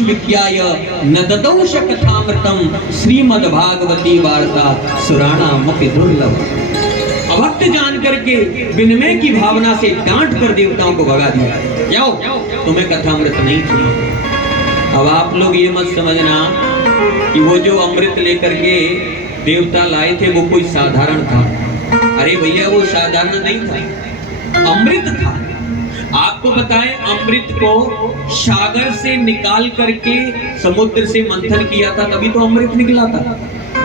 कांच विज्ञाय न ददौष कथामृतम श्रीमद्भागवती वार्ता सुराणा मुख दुर्लभ। अभक्त जान करके विनमय की भावना से डांट कर देवताओं को भगा दिया, जाओ तुम्हें कथामृत नहीं चाहिए। अब आप लोग ये मत समझना कि वो जो अमृत लेकर के देवता लाए थे वो कोई साधारण था। अरे भैया वो साधारण नहीं था, अमृत था। आपको बताएं, अमृत को सागर से निकाल करके समुद्र से मंथन किया था तभी तो अमृत निकला था।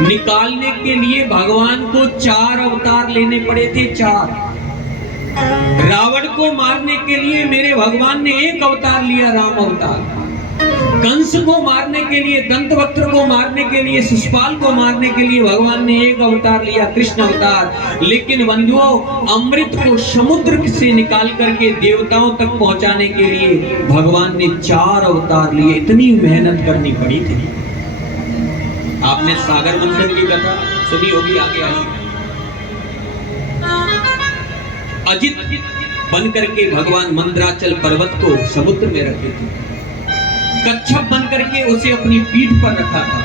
निकालने के लिए भगवान को 4 अवतार लेने पड़े थे, 4। रावण को मारने के लिए मेरे भगवान ने 1 अवतार लिया, राम अवतार। कंस को मारने के लिए, दंतवक्त्र को मारने के लिए, शिशुपाल को मारने के लिए भगवान ने 1 अवतार लिया, कृष्ण अवतार। लेकिन बंधुओं, अमृत को समुद्र से निकाल करके देवताओं तक पहुंचाने के लिए भगवान ने 4 अवतार लिए। इतनी मेहनत करनी पड़ी थी। आपने सागर मंथन की कथा सुनी होगी, आगे आई। अजित बन करके भगवान मंदराचल पर्वत को समुद्र में रखे थे। कच्छप बन करके उसे अपनी पीठ पर रखा था।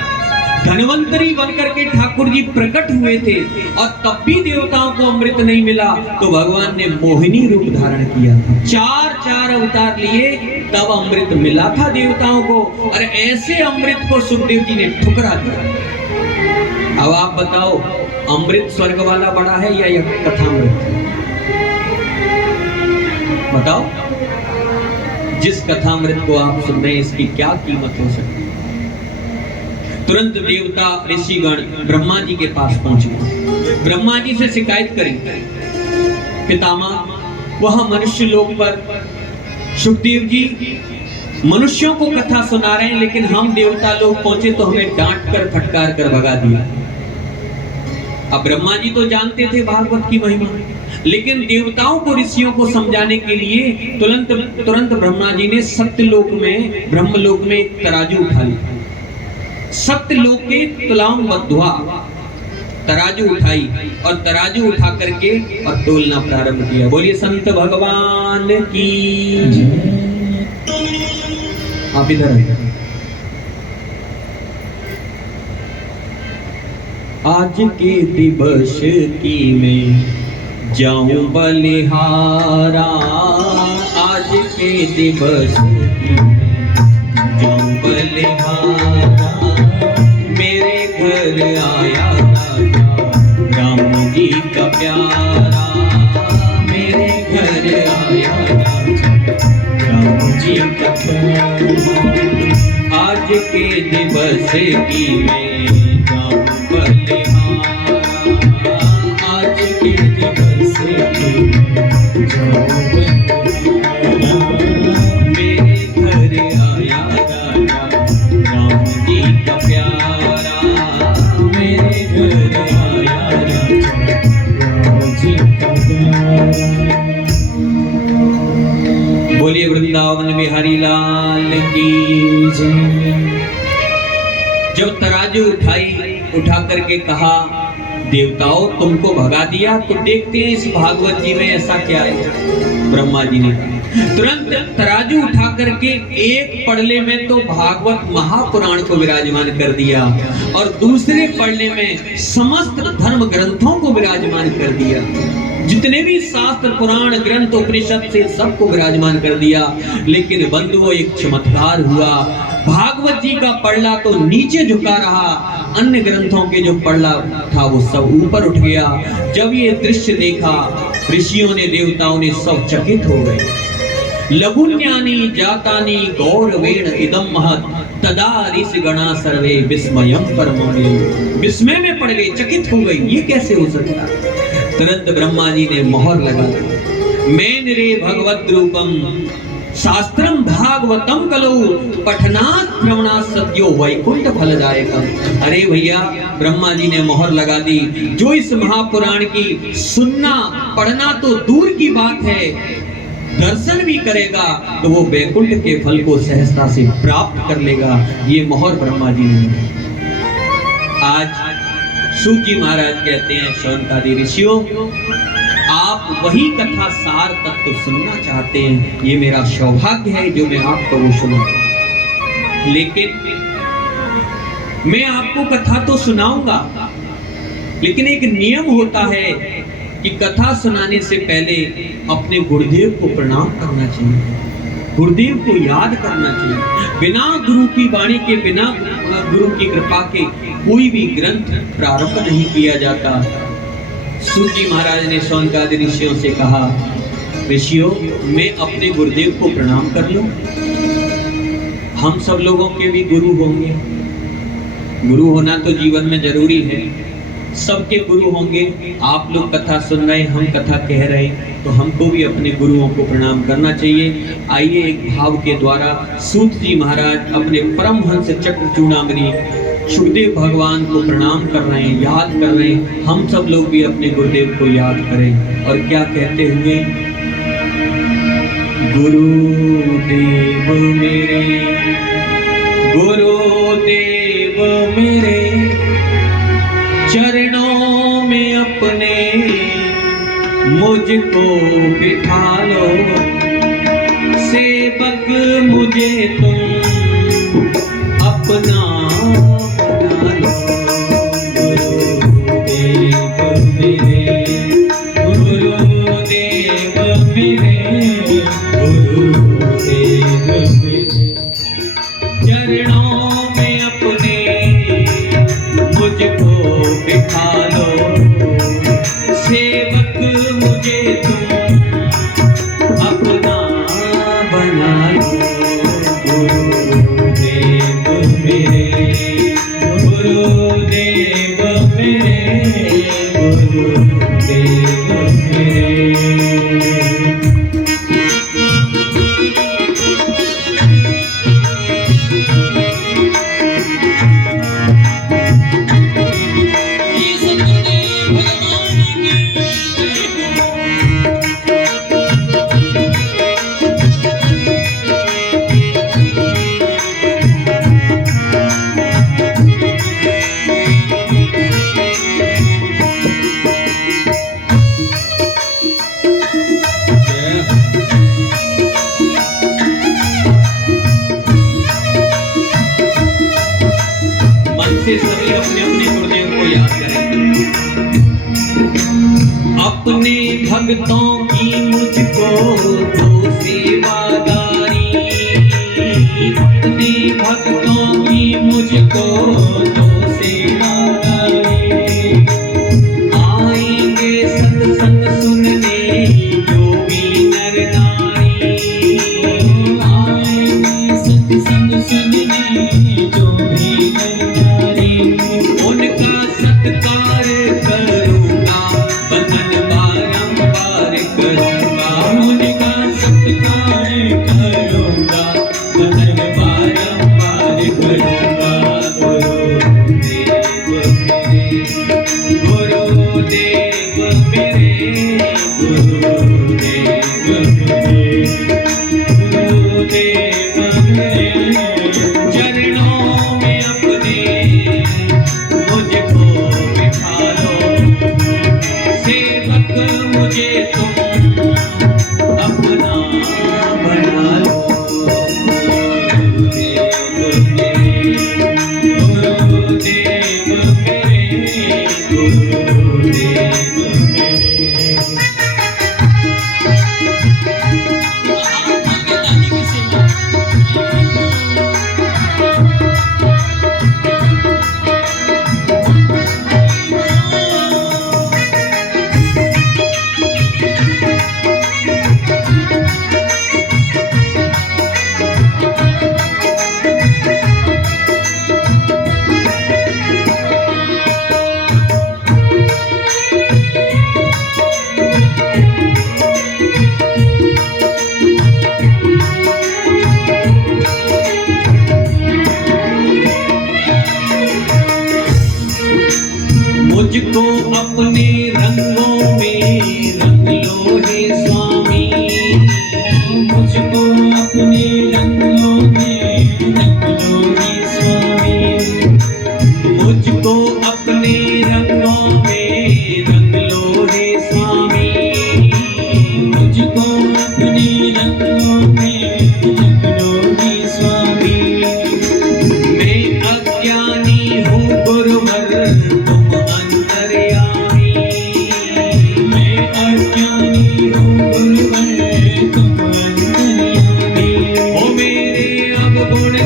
धनवंतरी बन करके ठाकुर जी प्रकट हुए थे और तब भी देवताओं को अमृत नहीं मिला तो भगवान ने मोहिनी रूप धारण किया था। 4 अवतार लिए तब अमृत मिला था देवताओं को, और ऐसे अमृत को सुखदेव जी ने ठुकरा दिया। अब आप बताओ, अमृत स्वर्ग वाला बड़ा है या कथामृत? बताओ, जिस कथामृत को आप सुन रहे हैं इसकी क्या कीमत हो सकती है? तुरंत देवता ऋषिगण ब्रह्मा जी के पास पहुंचे, ब्रह्मा जी से शिकायत करी, पितामह वह मनुष्य लोक पर सुखदेव जी मनुष्यों को कथा सुना रहे हैं, लेकिन हम देवता लोग पहुंचे तो हमें डांट कर फटकार कर भगा दिया। अब ब्रह्मा जी तो जानते थे भागवत की महिमा, लेकिन देवताओं को, ऋषियों को समझाने के लिए तुरंत ब्रह्मा जी ने सत्यलोक में, ब्रह्मलोक में एक तराजू उठा लिया। सत्यलोक के तुलाम बद्ध्वा तराजू उठाई और तराजू उठा करके और तोलना प्रारंभ किया। बोलिए संत भगवान की। आप इधर आइए। आज के दिवस की मैं जाऊं बलिहारा, आज के दिवस की मैं जाऊं बलिहारा। मेरे घर आया राजा राम जी का प्यारा, मेरे घर आया राजा राम जी का प्यारा। आज के दिवस की मैं जाऊं बलिहारा, आज के दिवस की मैं जाऊं बलिहारा। मेरे घर आया राजा राम जी का प्यारा, मेरे घर आया राजा राम जी का प्यारा। बोलिए वृंदावन बिहारी लाल की जय। जब तराजू उठा करके कहा, देवताओं तुमको भगा दिया तो देखते हैं इस भागवत जी में ऐसा क्या है। ब्रह्मा जी ने तुरंत तराजू उठा करके एक पड़ले में तो भागवत महापुराण को विराजमान कर दिया और दूसरे पड़ले में समस्त धर्म ग्रंथों को विराजमान कर दिया। जितने भी शास्त्र, पुराण, ग्रंथ, उपनिषद से सबको विराजमान कर दिया। लेकिन बंधुओं, एक चमत्कार हुआ। भागवत जी का पड़ला तो नीचे झुका रहा, अन्य ग्रंथों के जो पड़ला था वो सब ऊपर उठ गया। जब ये दृश्य देखा, ऋषियों ने, देवताओं ने सब चकित हो गए। लघुन्यानि जातानि गौरवेण इदं महत् तदा ऋषिगणा सर्वे विस्मयं परमोनि। विस्मय में पड़ गए, चकित हो गई, ये कैसे हो सकता है। तुरंत ब्रह्मा जी ने मोहर लगा दी। मेन रे भगवत रूपम शास्त्रम भागवतम कलो पठनात् श्रवणात् सद्यो वैकुंठ फलदायकम। अरे भैया, ब्रह्मा जी ने मोहर लगा दी। जो इस महापुराण की सुनना पढ़ना तो दूर की बात है, दर्शन भी करेगा तो वो वैकुंठ के फल को सहजता से प्राप्त कर लेगा। ये मोहर ब्रह्मा जी ने। आज सूत जी महाराज कहते हैं, शौनकादि ऋषियों, आप वही कथा सार तत्व सुनना चाहते हैं, ये मेरा सौभाग्य है जो मैं आपको वो सुना। लेकिन मैं आपको कथा तो सुनाऊंगा, लेकिन एक नियम होता है कि कथा सुनाने से पहले अपने गुरुदेव को प्रणाम करना चाहिए, गुरुदेव को याद करना चाहिए। बिना गुरु की वाणी के, बिना गुरु की कृपा के कोई भी ग्रंथ प्रारंभ नहीं किया जाता। सूत जी महाराज ने शौनकादि ऋषियों से कहा, ऋषियों मैं अपने गुरुदेव को प्रणाम कर लूं? हम सब लोगों के भी गुरु होंगे, गुरु होना तो जीवन में जरूरी है, सबके गुरु होंगे। आप लोग कथा सुन रहे, हम कथा कह रहे, तो हमको भी अपने गुरुओं को प्रणाम करना चाहिए। आइए एक भाव के द्वारा सूत जी महाराज अपने परमहंस चक्र चूड़ामणि सुखदेव भगवान को प्रणाम कर रहे हैं, याद कर रहे हैं। हम सब लोग भी अपने गुरुदेव को याद करें और क्या कहते हुए, गुरुदेव मेरे, गुरुदेव मेरे, चरणों में अपने मुझको बिठा लो, सेवक मुझे तुम अपना बना लो। गुरुदेव मेरे, गुरुदेव मेरे, गुरुदेव मेरे, चरणों में अपने मुझको बिठा लो, सेवक मुझे तुम अपना बना लो। गुरुदेव मेरे, गुरुदेव मेरे, गुरुदेव मेरे। सभी अपने अपने गुरुदेव को याद करें। अपने भक्तों की मुझको दो सेवादारी, अपने भक्तों की मुझको दो सेवादारी, आएंगे सत्संग सुनने जो भी नर नारी, आएंगे सत्संग सुनने जो भी नर नारी, उनका सत्कार करूंगा, बंधन बारंबार करूंगा, उनका सत्कार करूंगा, बंधन बारंबार करूंगा। गुरुदेव मेरे, गुरुदेव मेरे, गुरुदेव मेरे, गुरुदेव मेरे, चरणों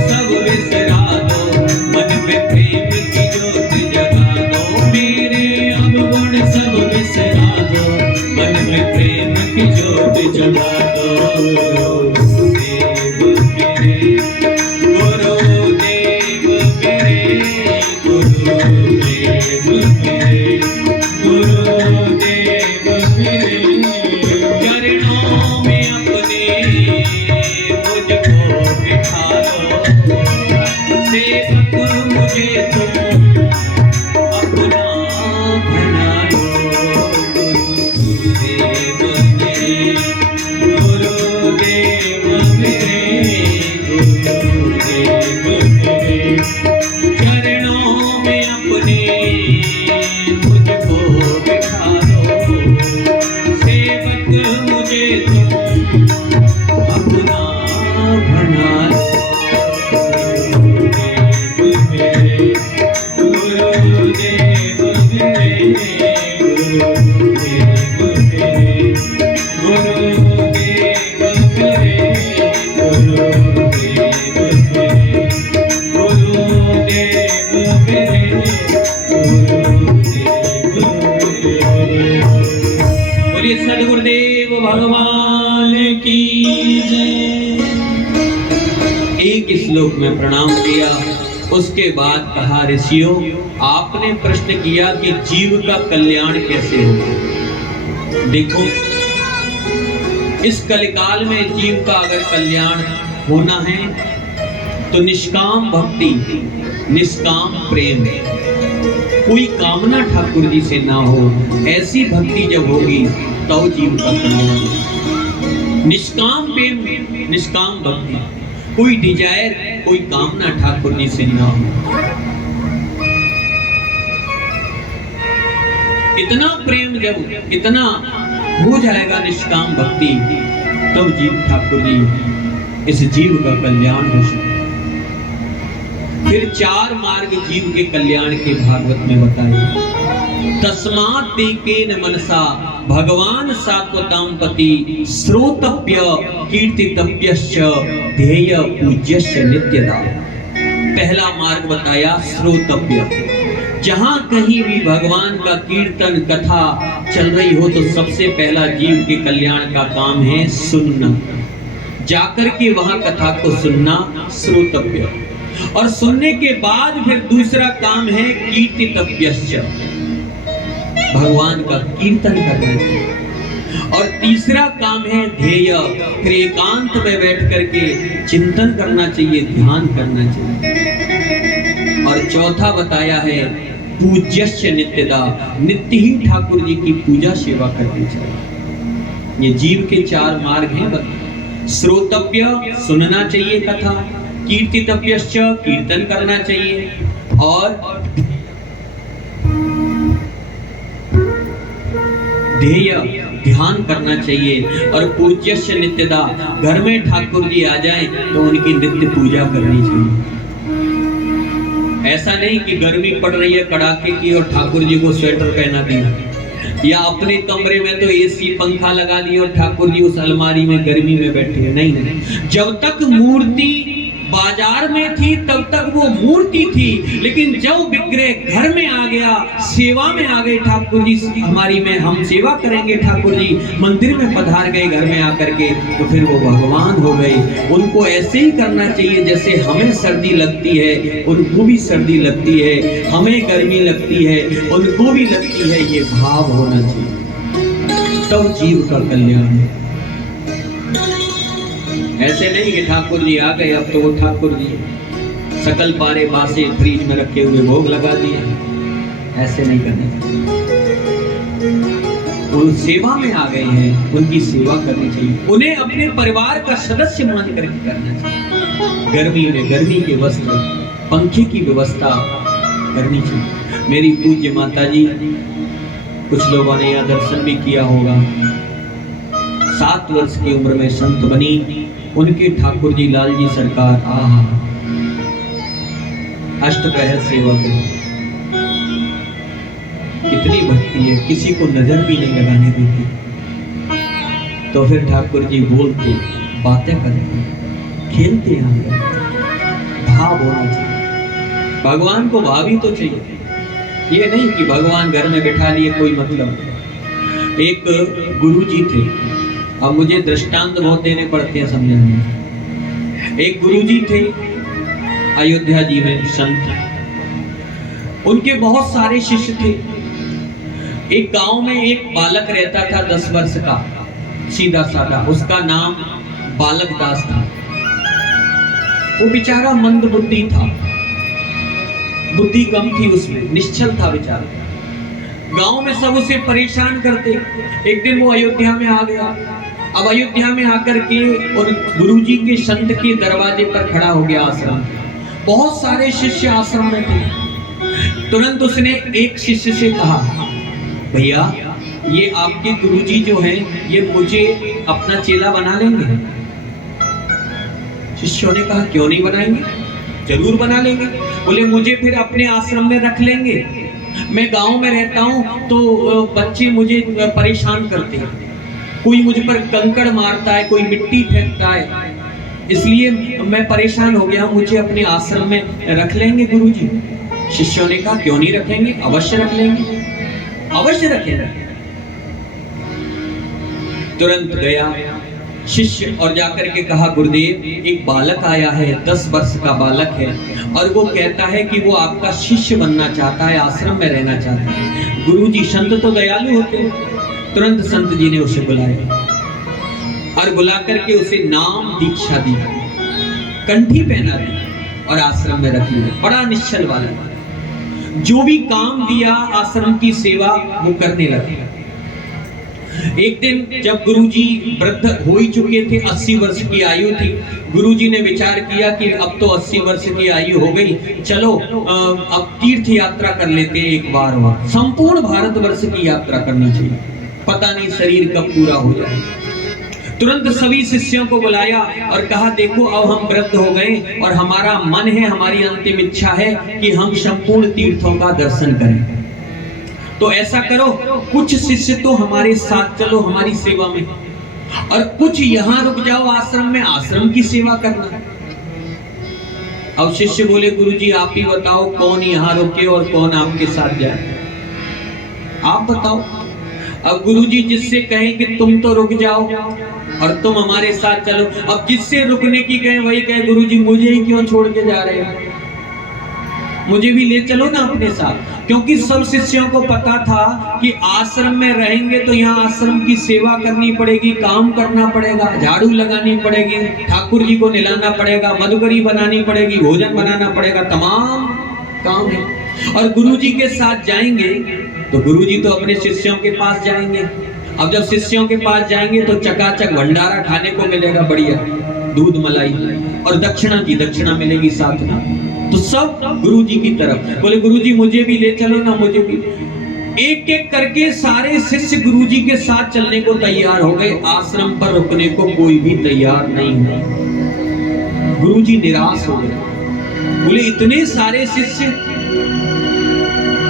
सब बिसरा दो, मन में प्रेम की ज्योत जगा दो। मेरे अवगुण सब बिसरा दो, मन में प्रेम की ज्योत जगा दो। सदगुरुदेव भगवान की जय। एक श्लोक में प्रणाम किया, उसके बाद कहा, ऋषियों आपने प्रश्न किया कि जीव का कल्याण कैसे होगा। देखो, इस कलिकाल में जीव का अगर कल्याण होना है तो निष्काम भक्ति, निष्काम प्रेम, कोई कामना ठाकुर जी से ना हो, ऐसी भक्ति जब होगी तो जीव का कल्याण। निष्काम प्रेम, निष्काम भक्ति, कोई डिजायर, कोई कामना ठाकुर जी से ना हो। इतना प्रेम जब इतना हो जाएगा निष्काम भक्ति, तब जीव ठाकुर जी, इस जीव का कल्याण हो सकता। फिर 4 मार्ग जीव के कल्याण के भागवत में बताए। तस्मात् तेकेन मनसा भगवान सात्वतां पति, श्रोतव्य कीर्तितव्यश्च ध्येय पूज्यश्च नित्यदा। पहला मार्ग बताया श्रोतव्य, जहां कहीं भी भगवान का कीर्तन कथा चल रही हो तो सबसे पहला जीव के कल्याण का काम है सुनना, जाकर के वहां कथा को सुनना, श्रोतव्य। और सुनने के बाद फिर दूसरा काम है कीर्तितव्यश्च, भगवान का कीर्तन करना चाहिए। और तीसरा काम है ध्येय, फिर एकांत में बैठ करके चिंतन करना चाहिए, ध्यान करना चाहिए। और चौथा बताया है पूज्यश्च नित्यदा, नित्य ही ठाकुर जी की पूजा सेवा करनी चाहिए। ये जीव के 4 मार्ग हैं। श्रोतव्य, सुनना चाहिए कथा, कीर्तितव्यश्च, कीर्तन करना चाहिए, और ध्येय, ध्यान करना चाहिए, और पूज्यश्च नित्यदा, घर में ठाकुर जी आ जाएं तो उनकी नित्य पूजा करनी चाहिए। ऐसा नहीं कि गर्मी पड़ रही है कड़ाके की और ठाकुर जी को स्वेटर पहना दिया, या अपने कमरे में तो एसी पंखा लगा दिया और ठाकुर जी उस अलमारी में गर्मी में बैठे हैं। नहीं नहीं, जब तक मूर्ति बाजार में थी तब तक वो मूर्ति थी, लेकिन जब विग्रह घर में आ गया, सेवा में आ गए ठाकुर जी, हमारी में हम सेवा करेंगे, ठाकुर जी मंदिर में पधार गए घर में आकर के, तो फिर वो भगवान हो गए। उनको ऐसे ही करना चाहिए जैसे हमें सर्दी लगती है उनको भी सर्दी लगती है, हमें गर्मी लगती है उनको भी लगती है, ये भाव होना चाहिए, तब जीव का कल्याण है। ऐसे नहीं कि ठाकुर जी आ गए अब तो वो ठाकुर जी सकल पारे बासे फ्रिज में रखे हुए भोग लगा दिए, ऐसे नहीं करना। वो सेवा में आ गए हैं, उनकी सेवा करनी चाहिए, उन्हें अपने परिवार का सदस्य मान करके करना चाहिए। गर्मी में गर्मी के वस्त्र, पंखे की व्यवस्था करनी चाहिए। मेरी पूज्य माता जी, कुछ लोगों ने यहाँ दर्शन भी किया होगा, 7 वर्ष की उम्र में संत बनी, उनके ठाकुर जी लाल जी सरकार अष्टप्रहर सेवा में कितनी भक्ति है, किसी को नजर भी नहीं लगाने देती। तो फिर ठाकुर जी बोलते, बातें करते, खेलते आंगन, भाव होना चाहिए। भगवान को भाव ही तो चाहिए, ये नहीं कि भगवान घर में बिठा लिए कोई मतलब नहीं। एक गुरुजी थे, अब मुझे दृष्टांत बहुत देने पड़ते हैं समझने में। एक गुरुजी थे अयोध्या जी में, संत, उनके बहुत सारे शिष्य थे। एक गांव में एक बालक रहता था 10 वर्ष का, सीधा साधा, उसका नाम बालक दास था। वो बेचारा मंद बुद्धि था, बुद्धि कम थी उसमें, निश्चल था बेचारा। गांव में सब उसे परेशान करते। एक दिन वो अयोध्या में आ गया। अब अयोध्या में आकर के और गुरुजी के संत के दरवाजे पर खड़ा हो गया आश्रम। बहुत सारे शिष्य आश्रम में थे। तुरंत उसने एक शिष्य से कहा, भैया ये आपके गुरुजी जो हैं ये मुझे अपना चेला बना लेंगे? शिष्यों ने कहा, क्यों नहीं बनाएंगे, जरूर बना लेंगे। बोले, मुझे फिर अपने आश्रम में रख लेंगे? मैं गांव में रहता हूं तो बच्चे मुझे परेशान करते हैं, कोई मुझ पर कंकड़ मारता है, कोई मिट्टी फेंकता है, इसलिए मैं परेशान हो गया, मुझे अपने आश्रम में रख लेंगे गुरुजी? शिष्यों ने कहा, क्यों नहीं रखेंगे, अवश्य रख लेंगे, अवश्य रखेंगे। तुरंत गया शिष्य और जाकर के कहा, गुरुदेव एक बालक आया है, 10 वर्ष का बालक है, और वो कहता है कि वो आपका शिष्य बनना चाहता है, आश्रम में रहना चाहता है। गुरुजी संत तो दयालु होते हैं। तुरंत संत जी ने उसे बुलाया और बुला करके उसे नाम दीक्षा दी, कंठी पहना दी और आश्रम में रख लिया। बड़ा निश्चल बालक, जो भी काम दिया आश्रम की सेवा वो करने लगे। एक दिन जब गुरुजी वृद्ध हो ही चुके थे, 80 वर्ष की आयु थी, गुरुजी ने विचार किया कि अब तो 80 वर्ष की आयु हो गई, चलो अब तीर्थ यात्रा कर लेते हैं एक बार और। संपूर्ण भारतवर्ष की यात्रा करनी चाहिए, पता नहीं शरीर कब पूरा हो जाए। तुरंत सभी शिष्यों को बुलाया और कहा, देखो अब हम वृद्ध हो गए और हमारा मन है, हमारी अंतिम इच्छा है कि हम संपूर्ण तीर्थों का दर्शन करें। तो ऐसा करो, कुछ शिष्य तो हमारे साथ चलो हमारी सेवा में, और कुछ यहाँ रुक जाओ आश्रम में, आश्रम की सेवा करना। अब शिष्य बोले, गुरुजी आप ही बताओ कौन यहाँ रुके और कौन आपके साथ जाए, आप बताओ। अब गुरुजी जिससे कहें कि तुम तो रुक जाओ और तुम हमारे साथ चलो, अब जिससे रुकने की कहें वही कहे, गुरुजी मुझे ही क्यों छोड़ के जा रहे हो, मुझे भी ले चलो ना अपने साथ। क्योंकि सब शिष्यों को पता था कि आश्रम में रहेंगे तो यहाँ आश्रम की सेवा करनी पड़ेगी, काम करना पड़ेगा, झाड़ू लगानी पड़ेगी, ठाकुर जी को नहलाना पड़ेगा, मधुकरी बनानी पड़ेगी, भोजन बनाना पड़ेगा, तमाम काम है। और गुरुजी के साथ जाएंगे तो गुरुजी तो अपने शिष्यों के पास जाएंगे। अब जब शिष्यों के पास जाएंगे तो चकाचक भंडारा खाने को मिलेगा, बढ़िया दूध मलाई, और दक्षिणा की दक्षिणा मिलेगी साथ में। तो सब गुरुजी की तरफ। बोले, गुरुजी मुझे भी ले चलो ना, मुझे भी। एक एक करके सारे शिष्य गुरुजी के साथ चलने को तैयार हो गए, आश्रम पर रुकने को कोई भी तैयार नहीं हुआ। गुरुजी निराश हो गए, बोले इतने सारे शिष्य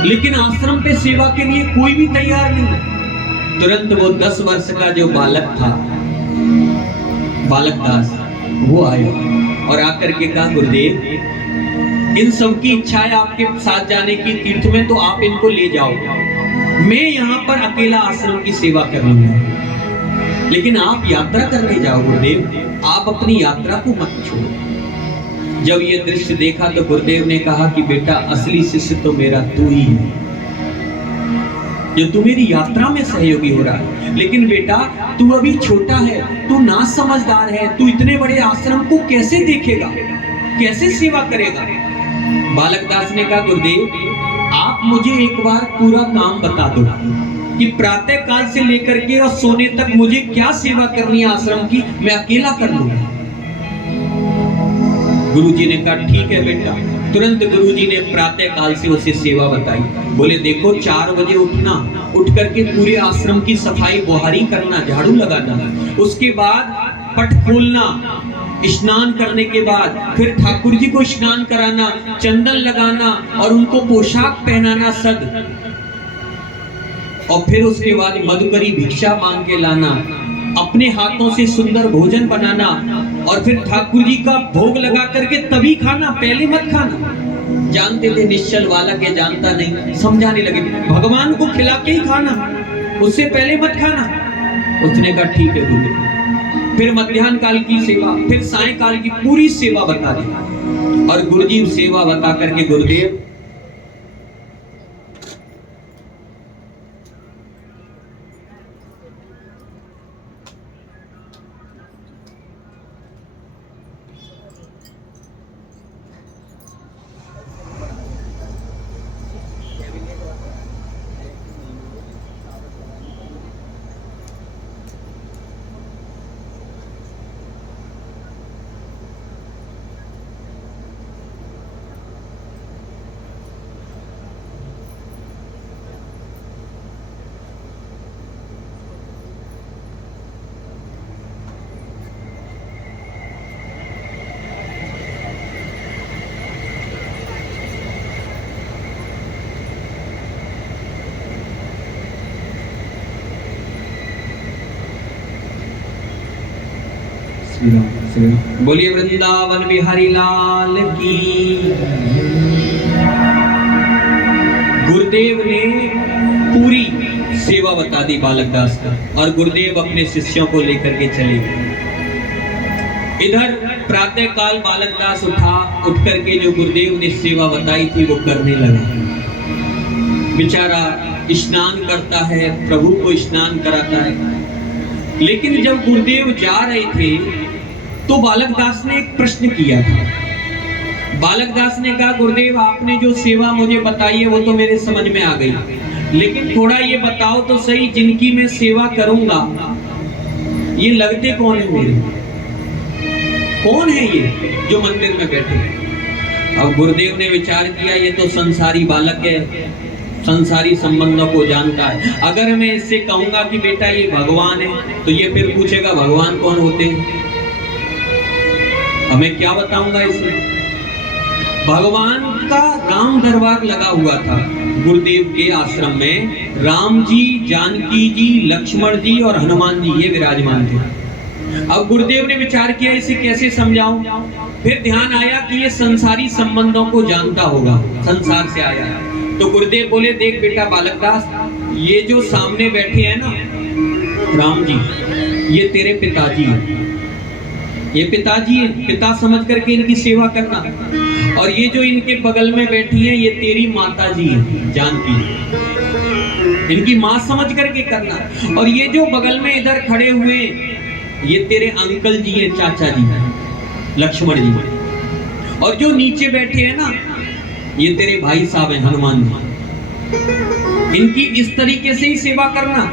लेकिन आश्रम पे सेवा के लिए कोई भी तैयार नहीं। तुरंत वो 10 वर्ष का जो बालक था, बालक दास, वो आया और आकर के कहा, गुरुदेव इन सब की इच्छा है आपके साथ जाने की तीर्थ में, तो आप इनको ले जाओ, मैं यहाँ पर अकेला आश्रम की सेवा कर लूंगा, लेकिन आप यात्रा करने जाओ गुरुदेव, आप अपनी यात्रा को मत छोड़ो। जब ये दृश्य देखा तो गुरुदेव ने कहा कि बेटा असली शिष्य तो मेरा तू ही है, जो तू मेरी यात्रा में सहयोगी हो रहा है, लेकिन बेटा तू अभी छोटा है, तू ना समझदार है, तू इतने बड़े आश्रम को कैसे देखेगा, कैसे सेवा करेगा। बालक दास ने कहा, गुरुदेव आप मुझे एक बार पूरा काम बता दो कि प्रातः काल से लेकर के और सोने तक मुझे क्या सेवा करनी है आश्रम की, मैं अकेला कर लूंगा। गुरुजी ने कहा, ठीक है बेटा। तुरंत गुरुजी ने प्रातः काल से उसे सेवा बताई। बोले, देखो 4 बजे उठना, उठ करके पूरे आश्रम की सफाई बुहारी करना, झाड़ू लगाना, उसके बाद पट खोलना, स्नान करने के बाद फिर ठाकुर जी को स्नान कराना, चंदन लगाना और उनको पोशाक पहनाना सद, और फिर उसके बाद मधुकरी भिक्षा मांग के लाना, अपने हाथों से सुंदर भोजन बनाना, और फिर ठाकुर जी का भोग लगा करके तभी खाना, पहले मत खाना। जानते थे निश्चल बालक है, जानता नहीं, समझाने लगे भगवान को खिला के ही खाना, उससे पहले मत खाना। उसने कहा ठीक है गुरुदेव। फिर मध्याह्न काल की सेवा, फिर सायंकाल की पूरी सेवा बता दी। और गुरुजी सेवा बता करके गुरुदेव बोलिए वृंदावन बिहारी लाल की। गुरुदेव ने पूरी सेवा बता दी बालक दास का, और गुरुदेव अपने शिष्यों को लेकर के चले गए। इधर प्रातः काल बालक दास उठ करके जो गुरुदेव ने सेवा बताई थी वो करने लगा। बेचारा स्नान करता है, प्रभु को स्नान कराता है। लेकिन जब गुरुदेव जा रहे थे तो बालक दास ने एक प्रश्न किया था। बालक दास ने कहा गुरुदेव आपने जो सेवा मुझे बताई है वो तो मेरे समझ में आ गई, लेकिन थोड़ा ये बताओ तो सही, जिनकी मैं सेवा करूंगा ये लगते कौन है मेरे, कौन है ये जो मंदिर में बैठे। अब गुरुदेव ने विचार किया ये तो संसारी बालक है, संसारी संबंधों को जानता है। अगर मैं इससे कहूंगा कि बेटा ये भगवान है तो ये फिर पूछेगा भगवान कौन होते हैं, हमें क्या बताऊंगा इसे। भगवान का राम दरबार लगा हुआ था गुरुदेव के आश्रम में। राम जी, जानकी जी, लक्ष्मण जी और हनुमान जी ये विराजमान थे। अब गुरुदेव ने विचार किया इसे कैसे समझाऊं। फिर ध्यान आया कि ये संसारी संबंधों को जानता होगा, संसार से आया है। तो गुरुदेव बोले देख बेटा बालक दास, ये जो सामने बैठे हैं ना राम जी, ये तेरे पिताजी हैं, ये पिताजी है, पिता समझ करके इनकी सेवा करना। और ये जो इनके बगल में बैठी है ये तेरी माता जी है जानकी, इनकी माँ समझ करके करना। और ये जो बगल में इधर खड़े हुए ये तेरे अंकल जी हैं, चाचा जी लक्ष्मण जी। और जो नीचे बैठे हैं ना ये तेरे भाई साहब हैं हनुमान जी, इनकी इस तरीके से ही सेवा करना।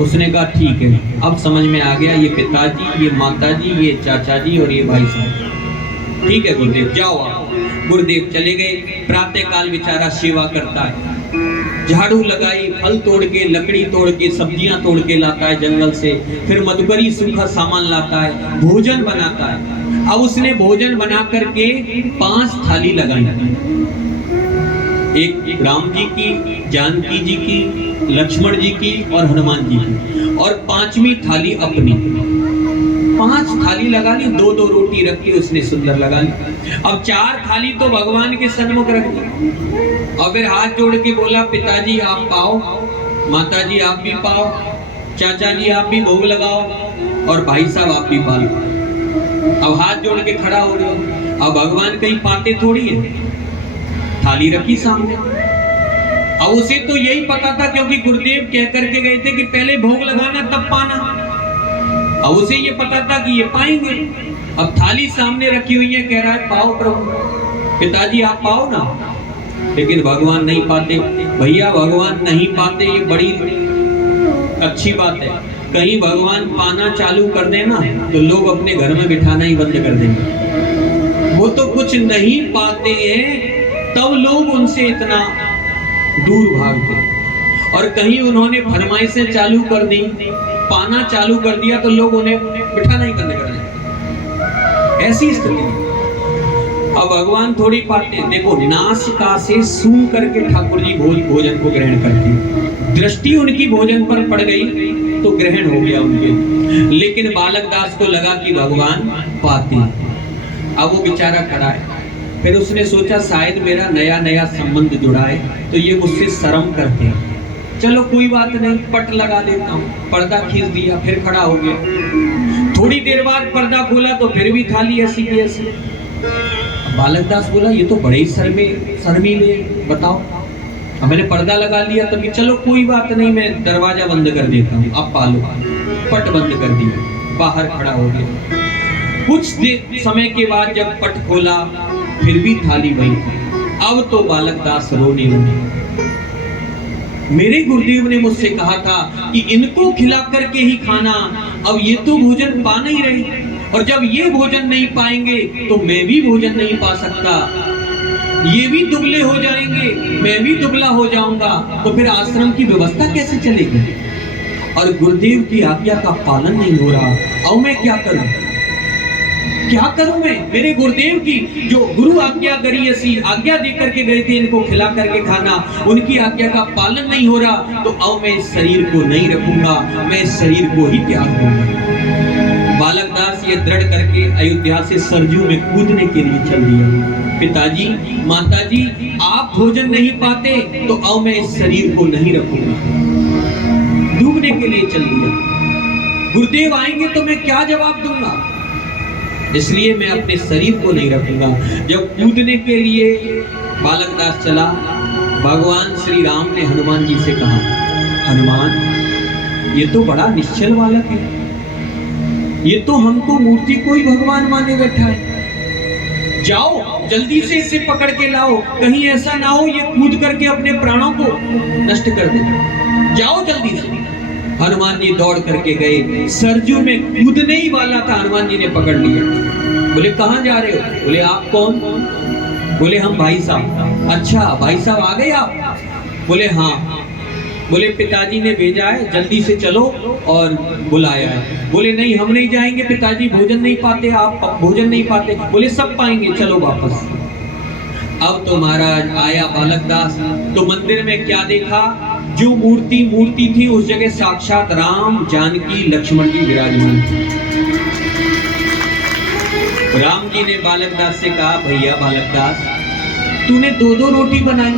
उसने कहा ठीक है, अब समझ में आ गया, ये पिताजी, ये माताजी, ये चाचा जी और ये भाई साहब। ठीक है गुरुदेव जाओ आप। गुरुदेव चले गए। प्रातः काल बेचारा सेवा करता है, झाड़ू लगाई, फल तोड़ के, लकड़ी तोड़ के, सब्जियां तोड़ के लाता है जंगल से, फिर मधुकरी सूखा सामान लाता है, भोजन बनाता है। अब उसने भोजन बना करके 5 थाली लगाई, एक राम जी की, जानकी जी की, लक्ष्मण जी की और हनुमान जी की, और 5वीं थाली अपनी। 5 थाली लगा ली, 2-2 रोटी रख के उसने सुंदर लगा ली। अब 4 थाली तो भगवान के सन्मुख रख दी, और फिर हाथ जोड़ के बोला पिताजी आप पाओ, माताजी आप भी पाओ, चाचा जी आप भी भोग लगाओ, और भाई साहब आप भी पालो। अब हाथ जोड़ के खड़ा हो गया। अब भगवान कहीं पाते थोड़ी है, थाली रखी सामने। अब उसे तो यही पता था क्योंकि गुरुदेव कह करके गए थे कि पहले भोग लगाना तब पाना। अब उसे ये पता था कि ये पाएंगे। अब थाली सामने रखी हुई है, कह रहा है पाओ प्रभु, पिताजी आप पाओ ना। लेकिन भगवान नहीं पाते। भैया भगवान नहीं पाते ये बड़ी अच्छी बात है। कहीं भगवान पाना चालू कर देना तो लोग अपने घर में बिठाना ही बंद कर देंगे। वो तो कुछ नहीं पाते हैं तब लोग उनसे इतना दूर भागते। और कहीं उन्होंने फरमाइशें चालू कर दी, पाना चालू कर दिया तो लोग उन्हें बिठाना ही बंद कर देंगे। ऐसी स्थिति। अब भगवान थोड़ी पाते। देखो नासिका से सूंघ करके ठाकुर जी भोजन को ग्रहण करते। दृष्टि उनकी भोजन पर पड़ गई तो ग्रहण हो गया उनके। लेकिन बालक दास को लगा कि भगवान पाते। अब वो बेचारा खड़ा है, फिर उसने सोचा शायद मेरा नया नया संबंध जुड़ा है तो ये मुझसे शर्म करते हैं, चलो कोई बात नहीं, पट लगा देता हूँ। पर्दा खींच दिया, फिर खड़ा हो गया। थोड़ी देर बाद पर्दा खोला तो फिर भी थाली ऐसी की ऐसी। बालक दास बोला ये तो बड़े ही शर्मीले, बताओ। अब मैंने पर्दा लगा लिया तभी, चलो कोई बात नहीं, मैं दरवाजा बंद कर देता हूँ, अब पालो। पट बंद कर दिया, बाहर खड़ा हो गया। कुछ देर समय के बाद जब पट खोला फिर भी थाली वही थी। अब तो बालक दास रोने लगे। मेरे गुरुदेव ने मुझसे कहा था कि इनको खिला करके ही खाना, अब ये तो भोजन पा नहीं रहे, और जब ये भोजन नहीं पाएंगे तो मैं भी भोजन नहीं पा सकता। ये भी दुबले हो जाएंगे, मैं भी दुबला हो जाऊंगा, तो फिर आश्रम की व्यवस्था कैसे चलेगी? और गुरुदेव की आज्ञा का पालन नहीं हो रहा, अब मैं क्या करूं? क्या करूं मैं? मेरे गुरुदेव की जो गुरु आज्ञा करी आज्ञा दे करके गए थे इनको खिला करके खाना, उनकी आज्ञा का पालन नहीं हो रहा, तो अब मैं इस शरीर को नहीं रखूंगा, मैं इस शरीर को ही त्याग दूंगा। बालक दास ये दृढ़ करके अयोध्या से सरजू में कूदने के लिए चल दिया। पिताजी, माताजी, आप भोजन नहीं पाते तो अब मैं इस शरीर को नहीं रखूंगा। डूबने के लिए चल दिया। गुरुदेव आएंगे तो मैं क्या जवाब दूंगा, इसलिए मैं अपने शरीर को नहीं रखूंगा। जब कूदने के लिए बालक दास चला, भगवान श्री राम ने हनुमान जी से कहा, हनुमान ये तो बड़ा निश्चल बालक है, ये तो हमको मूर्ति को ही भगवान माने बैठा है, जाओ जल्दी से इसे पकड़ के लाओ, कहीं ऐसा ना हो ये कूद करके अपने प्राणों को नष्ट कर दे, जाओ जल्दी से। हनुमान जी दौड़ करके गए, सरजू में कूदने ही वाला था, हनुमान जी ने पकड़ लिया। बोले कहाँ जा रहे हो? बोले आप कौन? बोले हम भाई साहब। अच्छा भाई साहब आ गए आप? बोले हाँ। बोले पिताजी ने भेजा है, जल्दी से चलो और बुलाया है। बोले नहीं हम नहीं जाएंगे पिताजी, भोजन नहीं पाते, आप भोजन नहीं पाते। बोले सब पाएंगे, चलो वापस। अब तो महाराज आया बालक दास, तो मंदिर में क्या देखा? जो मूर्ति थी उस जगह साक्षात राम, जानकी, लक्ष्मण जी विराजमान थे। राम जी ने बालक दास से कहा, भैया बालक दास, तूने 2-2 रोटी बनाई,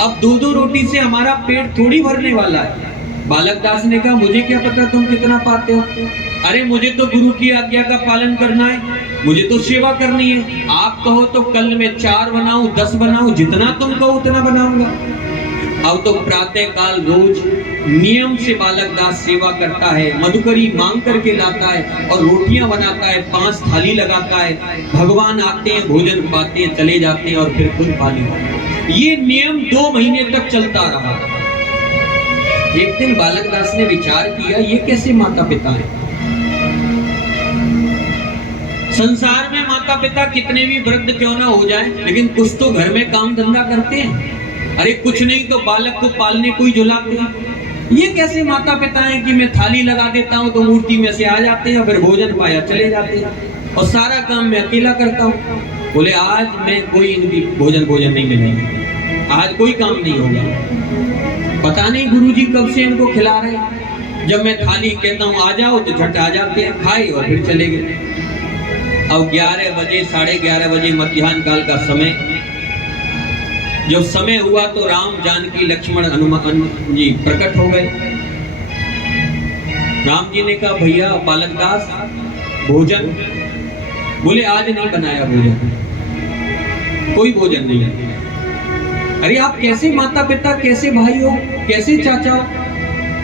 अब 2-2 रोटी से हमारा पेट थोड़ी भरने वाला है। बालक दास ने कहा, मुझे क्या पता तुम कितना पाते हो? अरे मुझे तो गुरु की आज्ञा का पालन करना है, मुझे तो सेवा करनी है। आप कहो तो कल मैं 4 बनाऊं, 10 बनाऊं, जितना तुम कहो उतना बनाऊंगा। अब तो प्रातः काल रोज नियम से बालक दास सेवा करता है, मधुकरी मांग करके लाता है और रोटियां बनाता है, 5 थाली लगाता है। भगवान आते हैं, भोजन पाते हैं, चले जाते हैं और फिर खुद खा लेते हैं। ये नियम 2 महीने तक चलता रहा। एक दिन बालक दास ने विचार किया, ये कैसे माता पिता है? संसार में माता पिता कितने भी वृद्ध क्यों ना हो जाएं, लेकिन कुछ तो घर में काम धंधा करते हैं। अरे कुछ नहीं तो बालक को पालने को ही झुलाते हैं। ये कैसे माता पिता हैं कि मैं थाली लगा देता हूँ तो मूर्ति में से आ जाते हैं, फिर भोजन पाया चले जाते हैं और सारा काम मैं अकेला करता हूँ। बोले आज मैं कोई इनकी भोजन नहीं मिलेंगे, आज कोई काम नहीं होगा। पता नहीं गुरुजी कब से इनको खिला रहे हैं। जब मैं थाली कहता हूँ आ जाओ तो झट आ जाते हैं, खाए और फिर चले गए। अब 11 बजे 11:30 बजे मध्याह्न काल का समय, जब समय हुआ तो राम, जानकी, लक्ष्मण, हनुमान जी प्रकट हो गए। राम जी ने कहा, भैया बालक दास भोजन? बोले आज नहीं बनाया भोजन, कोई भोजन नहीं। अरे आप कैसे माता पिता, कैसे भाई हो, कैसे चाचा हो?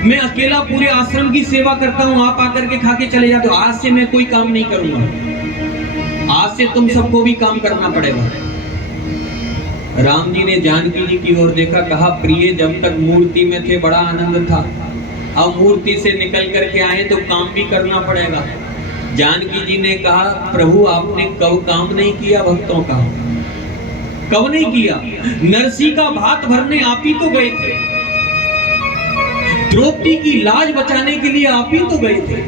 मैं अकेला पूरे आश्रम की सेवा करता हूँ, आप आकर के खा के चले जाते हो। आज से मैं कोई काम नहीं करूंगा, आज से तुम सबको भी काम करना पड़ेगा। राम जी ने जानकी जी की ओर देखा, कहा, प्रिय जब तक मूर्ति में थे बड़ा आनंद था, अब मूर्ति से निकल करके आए तो काम भी करना पड़ेगा। जानकी जी ने कहा, प्रभु आपने कब काम नहीं किया भक्तों का? कब नहीं किया? नरसी का भात भरने आप ही तो गए थे, द्रौपदी की लाज बचाने के लिए आप ही तो गए थे।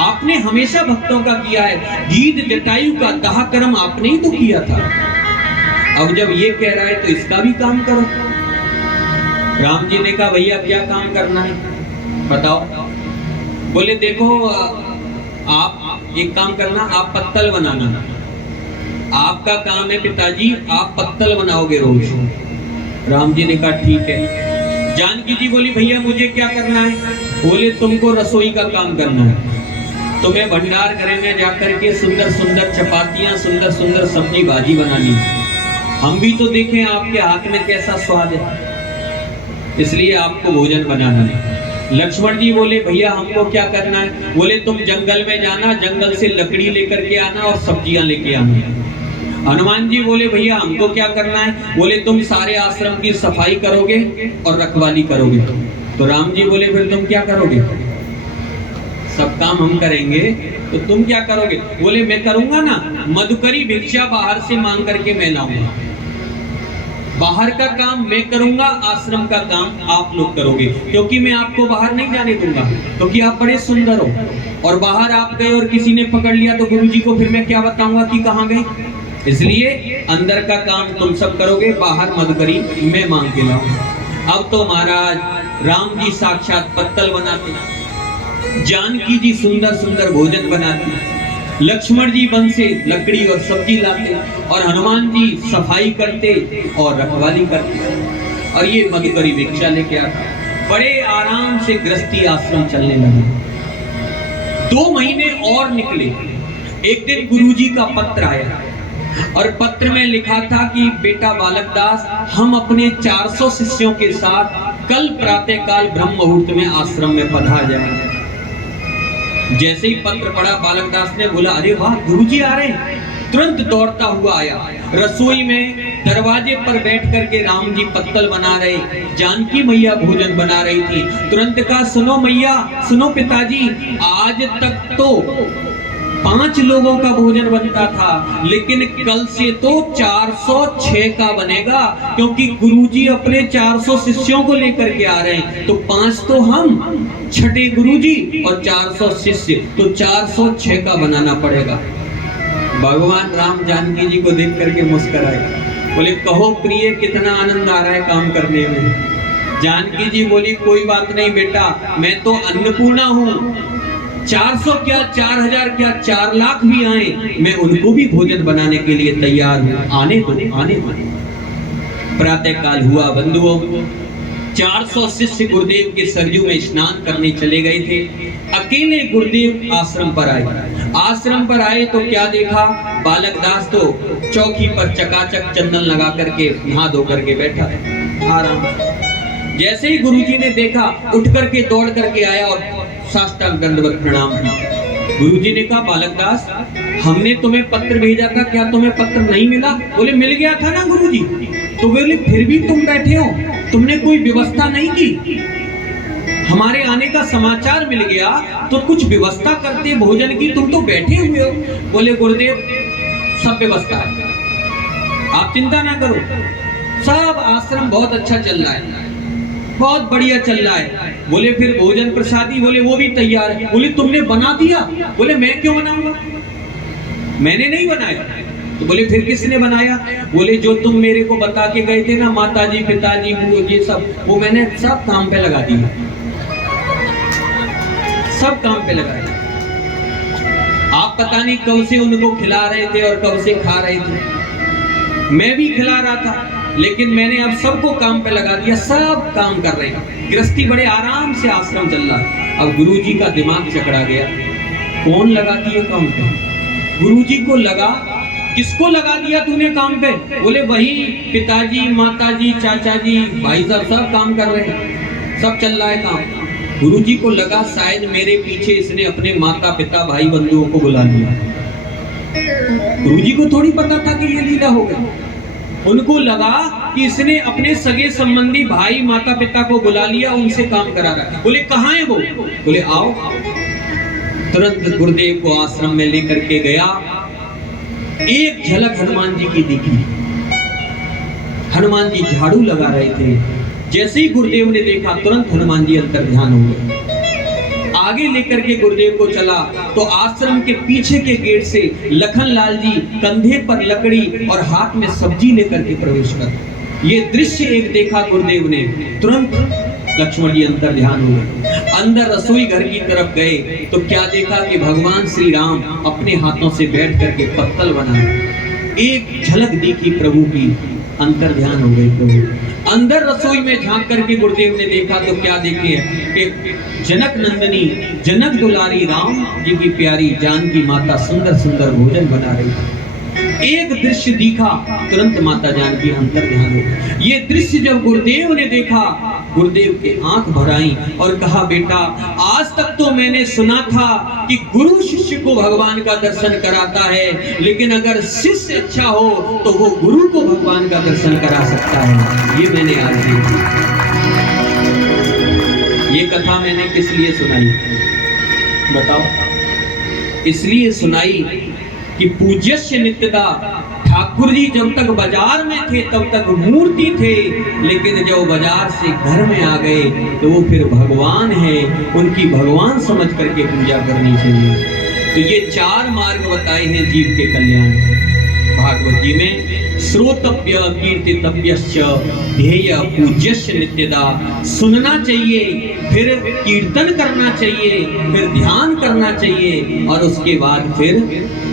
आपने हमेशा भक्तों का किया है, गीत जटायु का दाह कर्म आपने ही तो किया था। अब जब ये कह रहा है तो इसका भी काम करो। राम जी ने कहा, भैया क्या काम करना है बताओ? बोले देखो आप एक काम करना, आप पत्तल बनाना, आपका काम है पिताजी, आप पत्तल बनाओगे रोज। राम जी ने कहा ठीक है। जानकी जी बोली भैया मुझे क्या करना है? बोले तुमको रसोई का काम करना है, तुम्हें भंडार घर में जाकर के सुंदर सुंदर चपातियां, सुंदर सुंदर सब्जी भाजी बनानी। हम भी तो देखें आपके हाथ में कैसा स्वाद है, इसलिए आपको भोजन बनाना है। लक्ष्मण जी बोले भैया हमको क्या करना है? बोले तुम जंगल में जाना, जंगल से लकड़ी लेकर के आना और सब्जियां लेके आना। हनुमान जी बोले भैया हमको क्या करना है? बोले तुम सारे आश्रम की सफाई करोगे और रखवाली करोगे। तो राम जी बोले फिर तुम क्या करोगे? सब काम हम करेंगे तो तुम क्या करोगे? बोले मैं करूंगा ना, मधुकरी भिक्षा बाहर से मांग करके मैं लाऊंगा। बाहर का काम मैं करूंगा, आश्रम का काम आप लोग करोगे, क्योंकि मैं आपको बाहर नहीं जाने दूंगा, क्योंकि आप बड़े सुंदर हो। और बाहर आप गए और किसी ने पकड़ लिया तो गुरुजी को फिर मैं क्या बताऊंगा कि कहाँ गए? इसलिए अंदर का काम तुम सब करोगे, बाहर मधुकरी मैं मांग के लाऊंगा। अब तो महाराज राम जी साक्षात पत्तल बनाते, जानकी जी सुंदर सुंदर भोजन बनाती, लक्ष्मण जी वन से लकड़ी और सब्जी लाते और हनुमान जी सफाई करते और रखवाली करते और ये मधुकरी भिक्षा लेके आता। बड़े आराम से गृहस्थी आश्रम चलने लगे। 2 महीने और निकले। एक दिन गुरुजी का पत्र आया और पत्र में लिखा था कि बेटा बालक दास, हम अपने 400 शिष्यों के साथ कल प्रातःकाल ब्रह्म मुहूर्त में आश्रम में पधार जाएंगे। जैसे ही पत्र पढ़ा बालक दास ने बोला अरे वाह गुरुजी आ रहे हैं। तुरंत दौड़ता हुआ आया। रसोई में दरवाजे पर बैठ करके राम जी पत्तल बना रहे, जानकी मैया भोजन बना रही थी। तुरंत कहा सुनो मैया, सुनो पिताजी, आज तक तो 5 लोगों का भोजन बनता था, लेकिन कल से तो 406 का बनेगा, क्योंकि गुरुजी अपने 400 शिष्यों को लेकर के आ रहे हैं। तो 5 तो हम, छठे गुरुजी और 400 शिष्य, तो 406 का बनाना पड़ेगा। भगवान राम जानकी जी को देख करके मुस्कुराए, बोले कहो प्रिय कितना आनंद आ रहा है काम करने में। जानकी जी बोली कोई बात नहीं बेटा, मैं तो अन्नपूर्णा हूँ। 400 क्या, 4000 क्या, 4 लाख भी आए, मैं उनको भी भोजन बनाने के लिए तैयार हूँ। आने दो, आने दो। प्रातःकाल हुआ बंधुओं, 400 शिष्य गुरुदेव के सरयू में स्नान करने चले गए थे। अकेले गुरुदेव आश्रम पर आए। आश्रम पर आए तो क्या देखा? बालक दास तो चौकी पर चकाचक चंदन लगा करके नहा धो करके बैठा है आराम। जैसे ही गुरुजी ने देखा, उठ करके दौड़ करके आया और साष्टांग दंडवत प्रणाम किया। गुरुजी ने कहा बालक दास, हमने तुम्हें पत्र भेजा था, क्या तुम्हें पत्र नहीं मिला? बोले मिल गया था ना गुरुजी। तो बोले फिर भी तुम बैठे हो, तुमने कोई व्यवस्था नहीं की। हमारे आने का समाचार मिल गया तो कुछ व्यवस्था करते भोजन की, तुम तो बैठे हुए हो। बोले गुरुदेव सब व्यवस्था है, आप चिंता ना करो, सब आश्रम बहुत अच्छा चल रहा है, बहुत बढ़िया चल रहा है। बोले फिर भोजन प्रसादी, बोले वो भी तैयार है। बोले तुमने बना दिया? बोले मैं क्यों बनाऊंगा, मैंने नहीं बनाया। तो बोले फिर किसने बनाया? बोले जो तुम मेरे को बता के गए थे ना, माताजी पिताजी ये सब, वो मैंने सब काम पे लगा दिया, सब काम पे लगा दिया। आप पता नहीं कब से उनको खिला रहे थे और कब से खा रहे थे, मैं भी खिला रहा था, लेकिन मैंने अब सबको काम पे लगा दिया, सब काम कर रहे हैं। गृहस्थी बड़े आराम से आश्रम चल रहा है। अब गुरुजी का दिमाग चकरा गया, कौन लगा दिए काम पे? गुरुजी को लगा, किसको लगा दिया तूने काम पे? बोले वही पिताजी माताजी चाचा जी भाई साहब सब काम कर रहे हैं, सब चल रहा है काम। गुरुजी को लगा शायद मेरे पीछे इसने अपने माता पिता भाई बंधुओं को बुला लिया। गुरुजी को थोड़ी पता था कि ये लीला हो गई। उनको लगा कि इसने अपने सगे संबंधी भाई माता पिता को बुला लिया, उनसे काम करा रहा। बोले कहाँ है वो? बोले आओ। तुरंत गुरुदेव को आश्रम में लेकर के गया। एक झलक हनुमान जी की दिखी। हनुमान जी झाड़ू लगा रहे थे। जैसे ही गुरुदेव ने देखा, तुरंत हनुमान जी अंतर ध्यान हो गए। आगे लेकर के गुरुदेव को चला तो आश्रम के पीछे के गेट से लखन लाल जी कंधे पर लकड़ी और हाथ में सब्जी लेकर के प्रवेश कर। ये दृश्य एक देखा गुरुदेव ने, तुरंत लक्ष्मण जी अंतर ध्यान हो गए। अंदर रसोई घर की तरफ गए तो क्या देखा कि भगवान श्री राम अपने हाथों से बैठ करके पत्तल बना। एक झलक देखी प्रभु की, अंतर ध्यान हो गई प्रभु। अंदर रसोई में झांक करके गुरुदेव ने देखा तो क्या देखे कि जनक नंदनी, जनक दुलारी राम जी की प्यारी जानकी माता सुंदर सुंदर भोजन बना रही थी। एक दृश्य दिखा, तुरंत माता जानकी अंतर ध्यान हो। ये दृश्य जब गुरुदेव ने देखा, गुरुदेव के आंख भर आई और कहा, बेटा आज तक तो मैंने सुना था कि गुरु शिष्य को भगवान का दर्शन कराता है, लेकिन अगर शिष्य अच्छा हो तो वो गुरु को भगवान का दर्शन करा सकता है। ये मैंने आज देखी। ये कथा मैंने किस लिए सुनाई बताओ? इसलिए सुनाई कि पूज्यस्य नित्यदा ठाकुर जी जब तक बाजार में थे तब तक मूर्ति थे, लेकिन जब बाजार से घर में आ गए तो वो फिर भगवान है, उनकी भगवान समझ करके पूजा करनी चाहिए। तो ये 4 मार्ग बताए हैं जीव के कल्याण। भागवत जी में श्रोतव्य कीर्तितव्यश्च ध्येय पूज्यस्य नित्यदा, सुनना चाहिए, फिर कीर्तन करना चाहिए, फिर ध्यान करना चाहिए और उसके बाद फिर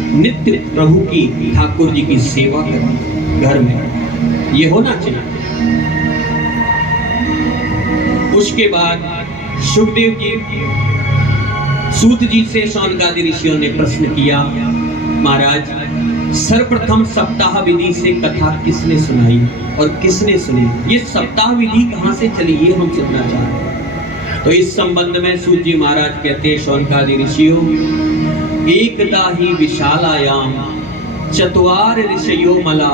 नित्य प्रभु की, ठाकुर जी की सेवा करनी घर में, ये होना चाहिए। उसके बाद सुखदेव जी सूत जी से शौनकादि ऋषियों ने प्रश्न किया, महाराज सर्वप्रथम सप्ताह विधि से कथा किसने सुनाई और किसने सुनी? ये सप्ताह विधि कहां से चली, ये हम सुनना चाहते हैं। तो इस संबंध में सूत जी महाराज कहते हैं, शौनकादि ऋषियों, एकदा ही विशालायाम चत्वार ऋषयो मला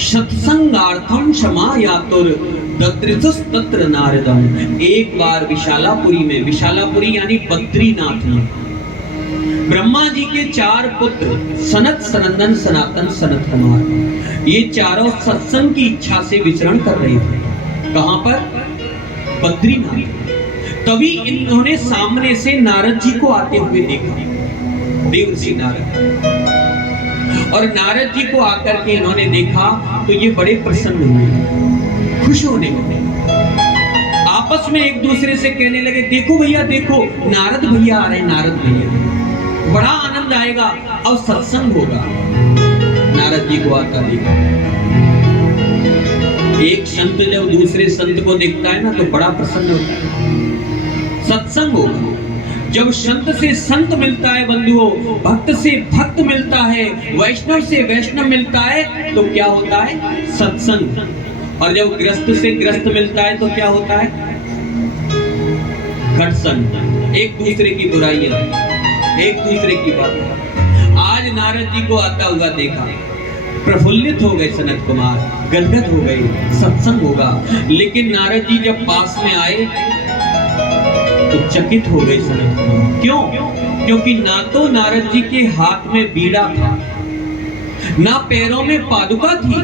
सत्संगार्थम क्षमायातुर दत्रितुस्तत्र नारदम। एक बार विशालापुरी में, विशालापुरी यानी बद्रीनाथ में, ब्रह्मा जी के 4 पुत्र सनत, सनंदन, सनातन, सनत कुमार, ये चारों सत्संग की इच्छा से विचरण कर रहे थे। कहां पर? बद्रीनाथ। तभी इन्होंने सामने से नारद जी को आते हुए देखा, देवर्षि नारद। और नारद जी को आकर के इन्होंने देखा तो ये बड़े प्रसन्न हुए, खुश होने लगे, आपस में एक दूसरे से कहने लगे, देखो भैया देखो, नारद भैया आ रहे हैं, नारद भैया, बड़ा आनंद आएगा, अब सत्संग होगा। नारद जी को आता देखा। एक संत जब दूसरे संत को देखता है ना तो बड़ा प्रसन्न होता है, सत्संग होगा। जब संत से संत मिलता है बंधुओं, भक्त से भक्त मिलता है, वैष्णव से वैष्णव मिलता है तो क्या होता है? सत्संग। और जब ग्रस्त से ग्रस्त मिलता है तो क्या होता है? घटसंग। एक दूसरे की बुराइयां, एक दूसरे की बात। आज नारद जी को आता हुआ देखा, प्रफुल्लित हो गए सनत कुमार, गदगद हो गए, सत्संग होगा। लेकिन नारद जी जब पास में आए तो चकित हो गए सनत कुमार। क्यों? क्योंकि ना तो नारद जी के हाथ में बीड़ा था, ना पैरों में पादुका थी,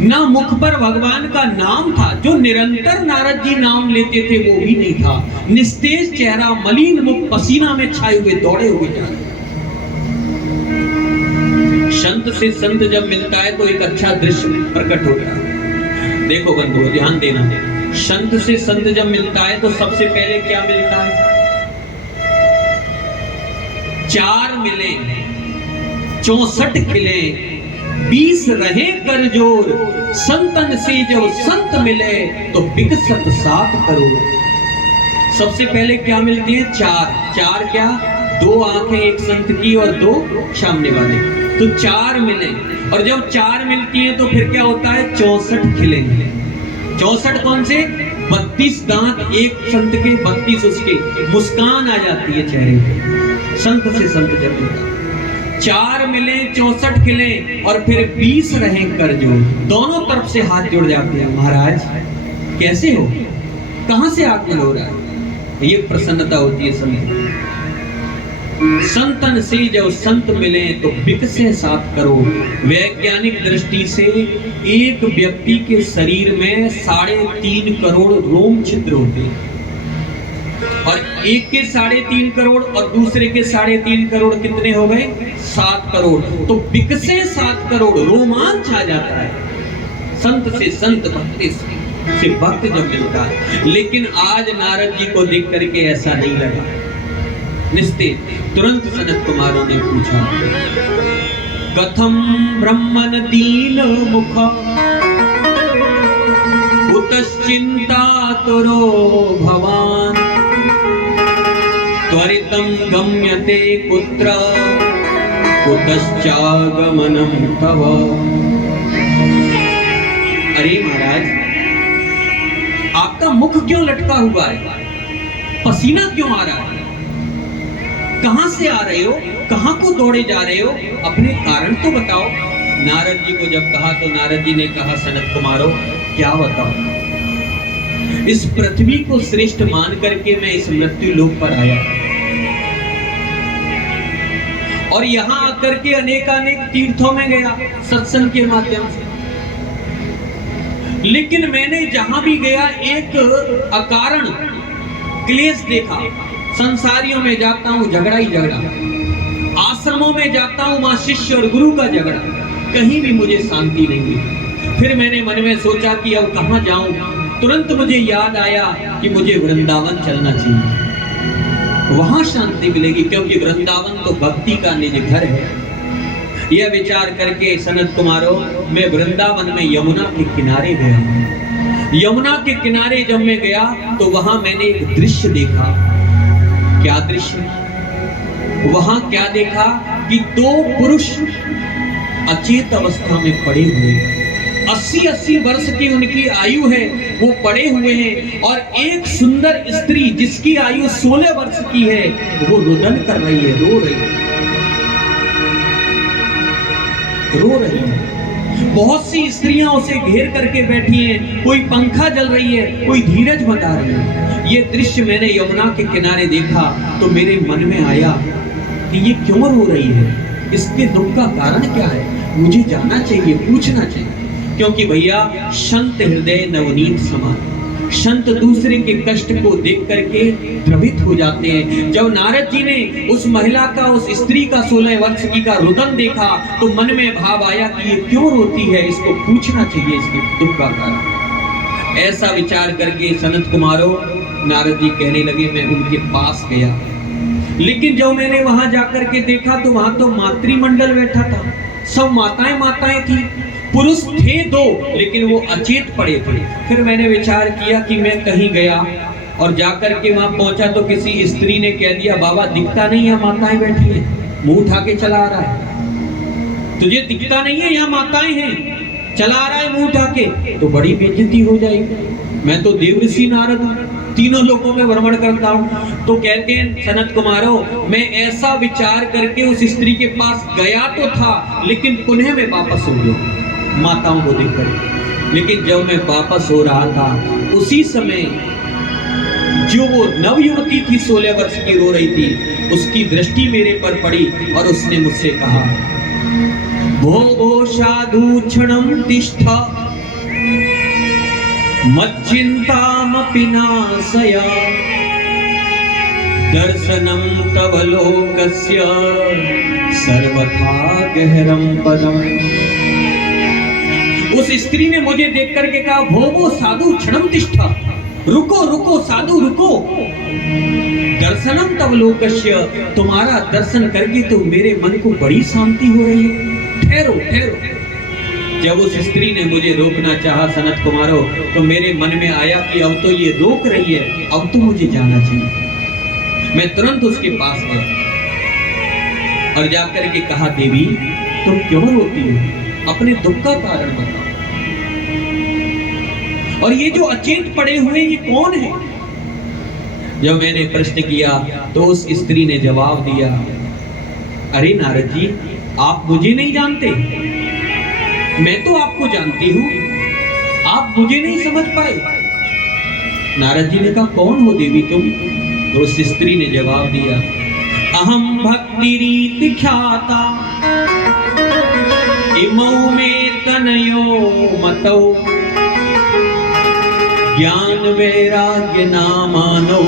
ना मुख पर भगवान का नाम था, जो निरंतर नारद जी नाम लेते थे वो भी नहीं था। निस्तेज चेहरा, मलिन मुख, पसीना में छाए हुए दौड़े हुए जा रहे। संत से संत जब मिलता है तो एक अच्छा दृश्य प्रकट होता है। देखो बंधुओं ध्यान देना, संत से संत जब मिलता है तो सबसे पहले क्या मिलता है? 4 मिले, 64 खिले, 20 रहे कर जोर, संतन से जब संत मिले तो विकसत 7 करोड़। सबसे पहले क्या मिलती है? 4 क्या? 2 आंखें एक संत की और 2 सामने वाले, तो 4 मिले। और जब 4 मिलती है तो फिर क्या होता है? 64 खिलेंगे। 64 कौन से? 32 दांत एक संत के, 32 उसके, मुस्कान आ जाती है चेहरे पे। संत से संत जब मिलता, 4 मिले, 64 खिले और फिर 20 रहे कर जोड़, दोनों तरफ से हाथ जुड़ जाते हैं। महाराज कैसे हो, कहां से आगमन हो रहा है? ये प्रसन्नता होती है संत। संतन से जब संत मिले तो विकसे 7 करोड़। वैज्ञानिक दृष्टि से एक व्यक्ति के शरीर में 3.5 करोड़ रोम छिद्र होते हैं, और एक के 3.5 करोड़ और दूसरे के 3.5 करोड़, कितने हो गए? 7 करोड़। तो विकसे 7 करोड़, रोमांच आ जाता है संत से संत, भक्ति से। से भक्त जब मिलता है। लेकिन आज नारद जी को देख करके ऐसा नहीं लगा। निस्तेज तुरंत सनत कुमारों ने पूछा, कथम ब्रह्मन दीन मुख कुतश्चिंतातुरो भवान त्वरितं गम्यते कुत्र कुतश्चागमनं तव। अरे महाराज, आपका मुख क्यों लटका हुआ है? पसीना क्यों आ रहा है? कहां से आ रहे हो? कहां को दौड़े जा रहे हो? अपने कारण तो बताओ। नारद जी को जब कहा तो नारद जी ने कहा, सनत कुमारों क्या बताऊं, इस पृथ्वी को श्रेष्ठ मान करके मैं इस मृत्यु लोक पर आया और यहां आकर के अनेकानेक तीर्थों में गया सत्संग के माध्यम से। लेकिन मैंने जहां भी गया एक अकारण क्लेश देखा। संसारियों में जाता हूं झगड़ा ही झगड़ा, आश्रमों में जाता हूं वहां शिष्य और गुरु का झगड़ा, कहीं भी मुझे शांति नहीं मिली। फिर मैंने मन में सोचा कि अब कहां जाऊं। तुरंत मुझे याद आया कि मुझे वृंदावन चलना चाहिए, वहां शांति मिलेगी, क्योंकि वृंदावन तो भक्ति का निज घर है। यह विचार करके सनत कुमारों, मैं वृंदावन में यमुना के किनारे गया। यमुना के किनारे जब मैं गया तो वहां मैंने एक दृश्य देखा। क्या दृश्य? वहां क्या देखा कि दो पुरुष अचेत अवस्था में पड़े हुए, 80-80 वर्ष की उनकी आयु है, वो पड़े हुए हैं। और एक सुंदर स्त्री जिसकी आयु 16 वर्ष की है, वो रुदन कर रही है, रो रही है। बहुत सी स्त्रियां उसे घेर करके बैठी हैं, कोई पंखा जल रही है, कोई धीरज बता रही है। ये दृश्य मैंने यमुना के किनारे देखा तो मेरे मन में आया कि ये क्यों रो रही है, इसके दुख का कारण क्या है? मुझे जानना चाहिए, पूछना चाहिए। क्योंकि भैया, संत हृदय नवनीत समान, संत दूसरे के कष्ट को देख करके द्रवित हो जाते हैं। जब नारद जी ने उस महिला का, उस स्त्री का 16 वर्ष की का रुदन देखा तो मन में भाव आया कि ये क्यों रोती है, इसको पूछना चाहिए इसके दुख का कारण। ऐसा विचार करके सनत कुमारों, नारद जी कहने लगे, मैं उनके पास गया। लेकिन जब मैंने वहां जाकर के देखा तो वहां तो मातृमंडल बैठा था, सब माताएं माताएं थी, पुरुष थे 2, लेकिन वो अचेत पड़े थे। फिर मैंने विचार किया कि मैं कहीं गया और जाकर के वहां पहुंचा तो किसी स्त्री ने कह दिया, बाबा दिखता नहीं है, माताएं बैठी हैं, मुंह उठा के चला आ रहा है, तुझे दिखता नहीं है यहाँ माताएं हैं, चला आ रहा है मुंह उठा के, तो बड़ी बेइज्जती हो जाएगी। मैं तो देवऋषि नारद हूं, तीनों लोगों में भ्रमण करता हूं। तो कहते हैं सनत कुमारों, मैं ऐसा विचार करके उस स्त्री के पास गया तो था, लेकिन पुनः मैं वापस हो गया माताओं को देखकर। लेकिन जब मैं वापस हो रहा था, उसी समय जो वो नवयुवती थी 16 वर्ष की रो रही थी, उसकी दृष्टि मेरे पर पड़ी और उसने मुझसे कहा, भो भो साधु क्षणं तिष्ठ मच्चिंतामपि नाशय दर्शनं तव लोकस्य सर्वथा गहरं पदम्। उस स्त्री ने मुझे देख करके कहा, भो साधु क्षणं तिष्ठ, रुको रुको साधु रुको, दर्शनम तव लोकस्य, तुम्हारा दर्शन करके तो मेरे मन को बड़ी शांति हो रही है, ठहरो ठहरो। जब उस स्त्री ने मुझे रोकना चाहा सनत कुमारों, तो मेरे मन में आया कि अब तो ये रोक रही है, अब तो मुझे जाना चाहिए। मैं तुरंत उसके पास गया और जाकर के कहा, देवी तुम क्यों रोती हो, अपने दुख का कारण बताओ, और ये जो अचेत पड़े हुए ये कौन है? जब मैंने प्रश्न किया तो उस स्त्री ने जवाब दिया, अरे नारद जी, आप मुझे नहीं जानते, मैं तो आपको जानती हूं, आप मुझे नहीं समझ पाए। नारद जी ने कहा, कौन हो देवी तुम? तो उस स्त्री ने जवाब दिया, अहम भक्ति रीति ख्याता इमौ में तनयो मतौ ज्ञान वैराग्य नामानो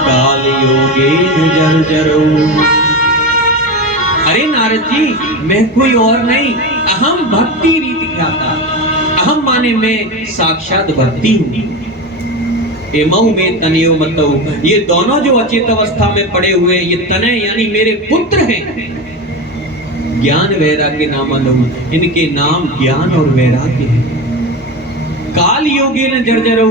काल योगे जर्जरो। अरे नारद जी, मैं कोई और नहीं, अहम भक्ति रीति ख्याता। अहम माने मैं, साक्षात भक्ति हूँ। एमऊ में तनयो मतऊ, ये दोनों जो अचेत अवस्था में पड़े हुए ये तनय यानी मेरे पुत्र हैं। ज्ञान वैराग्य नाम लहू, इनके नाम ज्ञान और वैराग्य है। काल योगे न जर्जरऊ,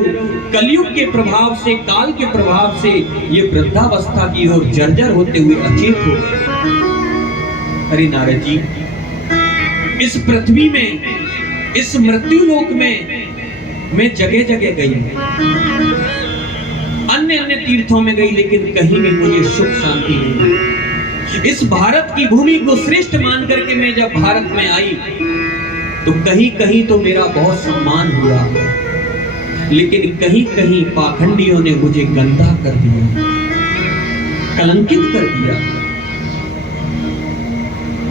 कलयुग के प्रभाव से, काल के प्रभाव से ये वृद्धावस्था की ओर जर्जर होते हुए अचेत हो गए। अरे नारद जी, इस पृथ्वी में, इस मृत्यु लोक में मैं जगह जगह गई, अन्य अन्य तीर्थों में गई, लेकिन कहीं भी मुझे सुख शांति नहीं मिली। इस भारत की भूमि को श्रेष्ठ मान करके मैं जब भारत में आई तो कहीं कहीं तो मेरा बहुत सम्मान हुआ, लेकिन कहीं कहीं पाखंडियों ने मुझे गंदा कर दिया, कलंकित कर दिया।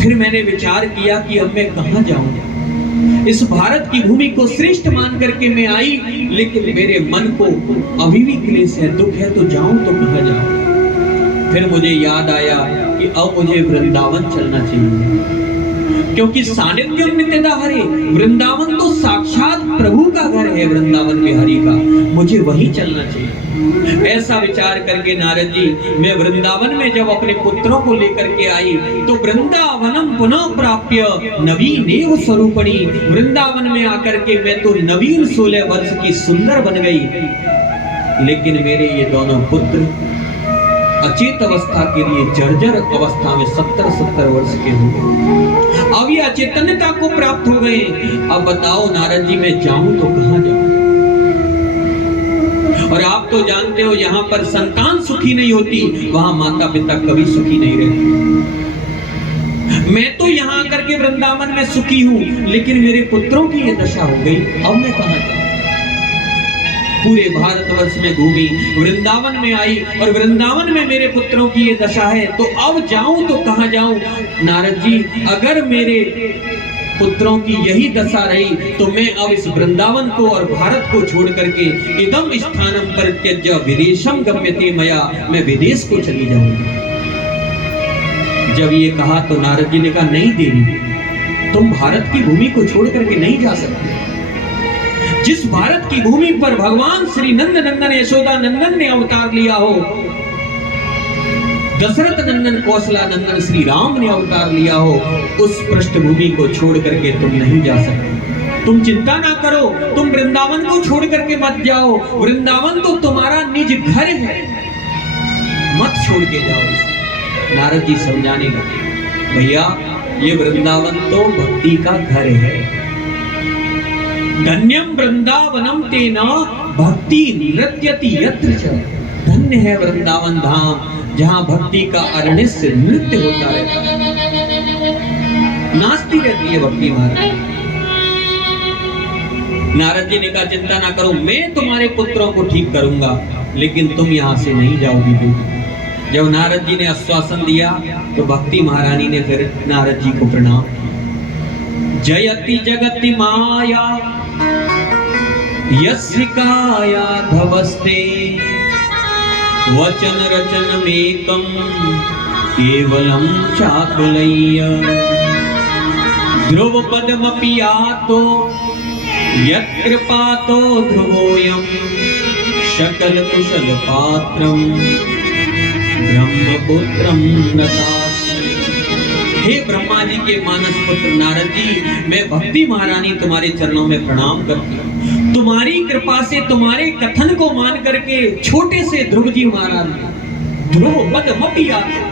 फिर मैंने विचार किया कि अब मैं कहां जाऊं। इस भारत की भूमि को श्रेष्ठ मान करके मैं आई, लेकिन मेरे मन को अभी भी क्लेश है, दुख है, तो जाऊं तो कहां जाऊं। फिर मुझे याद आया कि अब मुझे वृंदावन चलना चाहिए, क्योंकि सानिध्यम नित्यदा हरे, वृंदावन तो साक्षात प्रभु का घर है, वृंदावन बिहारी का, मुझे वहीं चलना चाहिए। ऐसा विचार करके नारद जी, मैं वृंदावन में जब अपने पुत्रों को लेकर के आई तो वृंदावनम पुनः प्राप्य नवीनेव स्वरूपणी, वृंदावन में आकर के मैं तो नवीन 16 वर्ष की सुंदर बन गई, लेकिन मेरे ये दोनों पुत्र अचेत अवस्था के लिए जर्जर अवस्था में 70-70 वर्ष के हो गए। अब ये अचेतनता को प्राप्त हो गए। अब बताओ नारद जी, मैं जाऊं तो कहां जाऊं। और आप तो जानते हो, यहां पर संतान सुखी नहीं होती, वहां माता पिता कभी सुखी नहीं रहते। मैं तो यहां आकर के वृंदावन में सुखी हूं, लेकिन मेरे पुत्रों की ये दशा हो गई, अब मैं कहां जाऊं। पूरे भारतवर्ष में घूमी, वृंदावन में आई, और वृंदावन में मेरे पुत्रों की ये दशा है, तो अब जाऊं तो कहां जाऊं। नारद जी, अगर मेरे पुत्रों की यही दशा रही तो मैं अब इस वृंदावन को और भारत को छोड़ करके इदम स्थानम परित्यज्य विदेशम गम्यते मया, मैं विदेश को चली जाऊंगी। जब ये कहा तो नारद जी ने कहा, नहीं देवी, तुम भारत की भूमि को छोड़ करके नहीं जा सकते। जिस भारत की भूमि पर भगवान श्री नंद नंदन यशोदा नंदन ने अवतार लिया हो, दशरथ नंदन कौशला नंदन श्री राम ने अवतार लिया हो, उस पृष्ठभूमि को छोड़ करके तुम नहीं जा सकते। तुम चिंता ना करो, तुम वृंदावन को छोड़ करके मत जाओ, वृंदावन तो तुम्हारा निज घर है, मत छोड़ के जाओ। नारद जी समझाने लगे, भैया ये वृंदावन तो भक्ति का घर है। धन्यम वृंदावनम तेना भक्ति नृत्यति यत्र च, धन्य है वृंदावन धाम जहां भक्ति का अरण्य नृत्य होता रहता है, नाचती रहती है भक्ति महाराज। नारद जी ने कहा, चिंता ना करो, मैं तुम्हारे पुत्रों को ठीक करूंगा, लेकिन तुम यहां से नहीं जाओगी। जब नारद जी ने आश्वासन दिया तो भक्ति महारानी ने फिर नारद जी को प्रणाम किया। जयति जगति माया यस्य काया धवस्ते, वचन रचन मेकम केवलम चाकुलय्य, ध्रुव पदमपि आतो यत्कृपातो ध्रुवोऽयं, सकल कुशल पात्रम ब्रह्मपुत्रम नतास्मि। हे ब्रह्मा जी के मानस पुत्र नारद जी, मैं भक्ति महारानी तुम्हारे चरणों में प्रणाम करती हूँ। तुम्हारी कृपा से, तुम्हारे कथन को मान करके छोटे से ध्रुव जी महाराज, ध्रुव पदमपि आतो,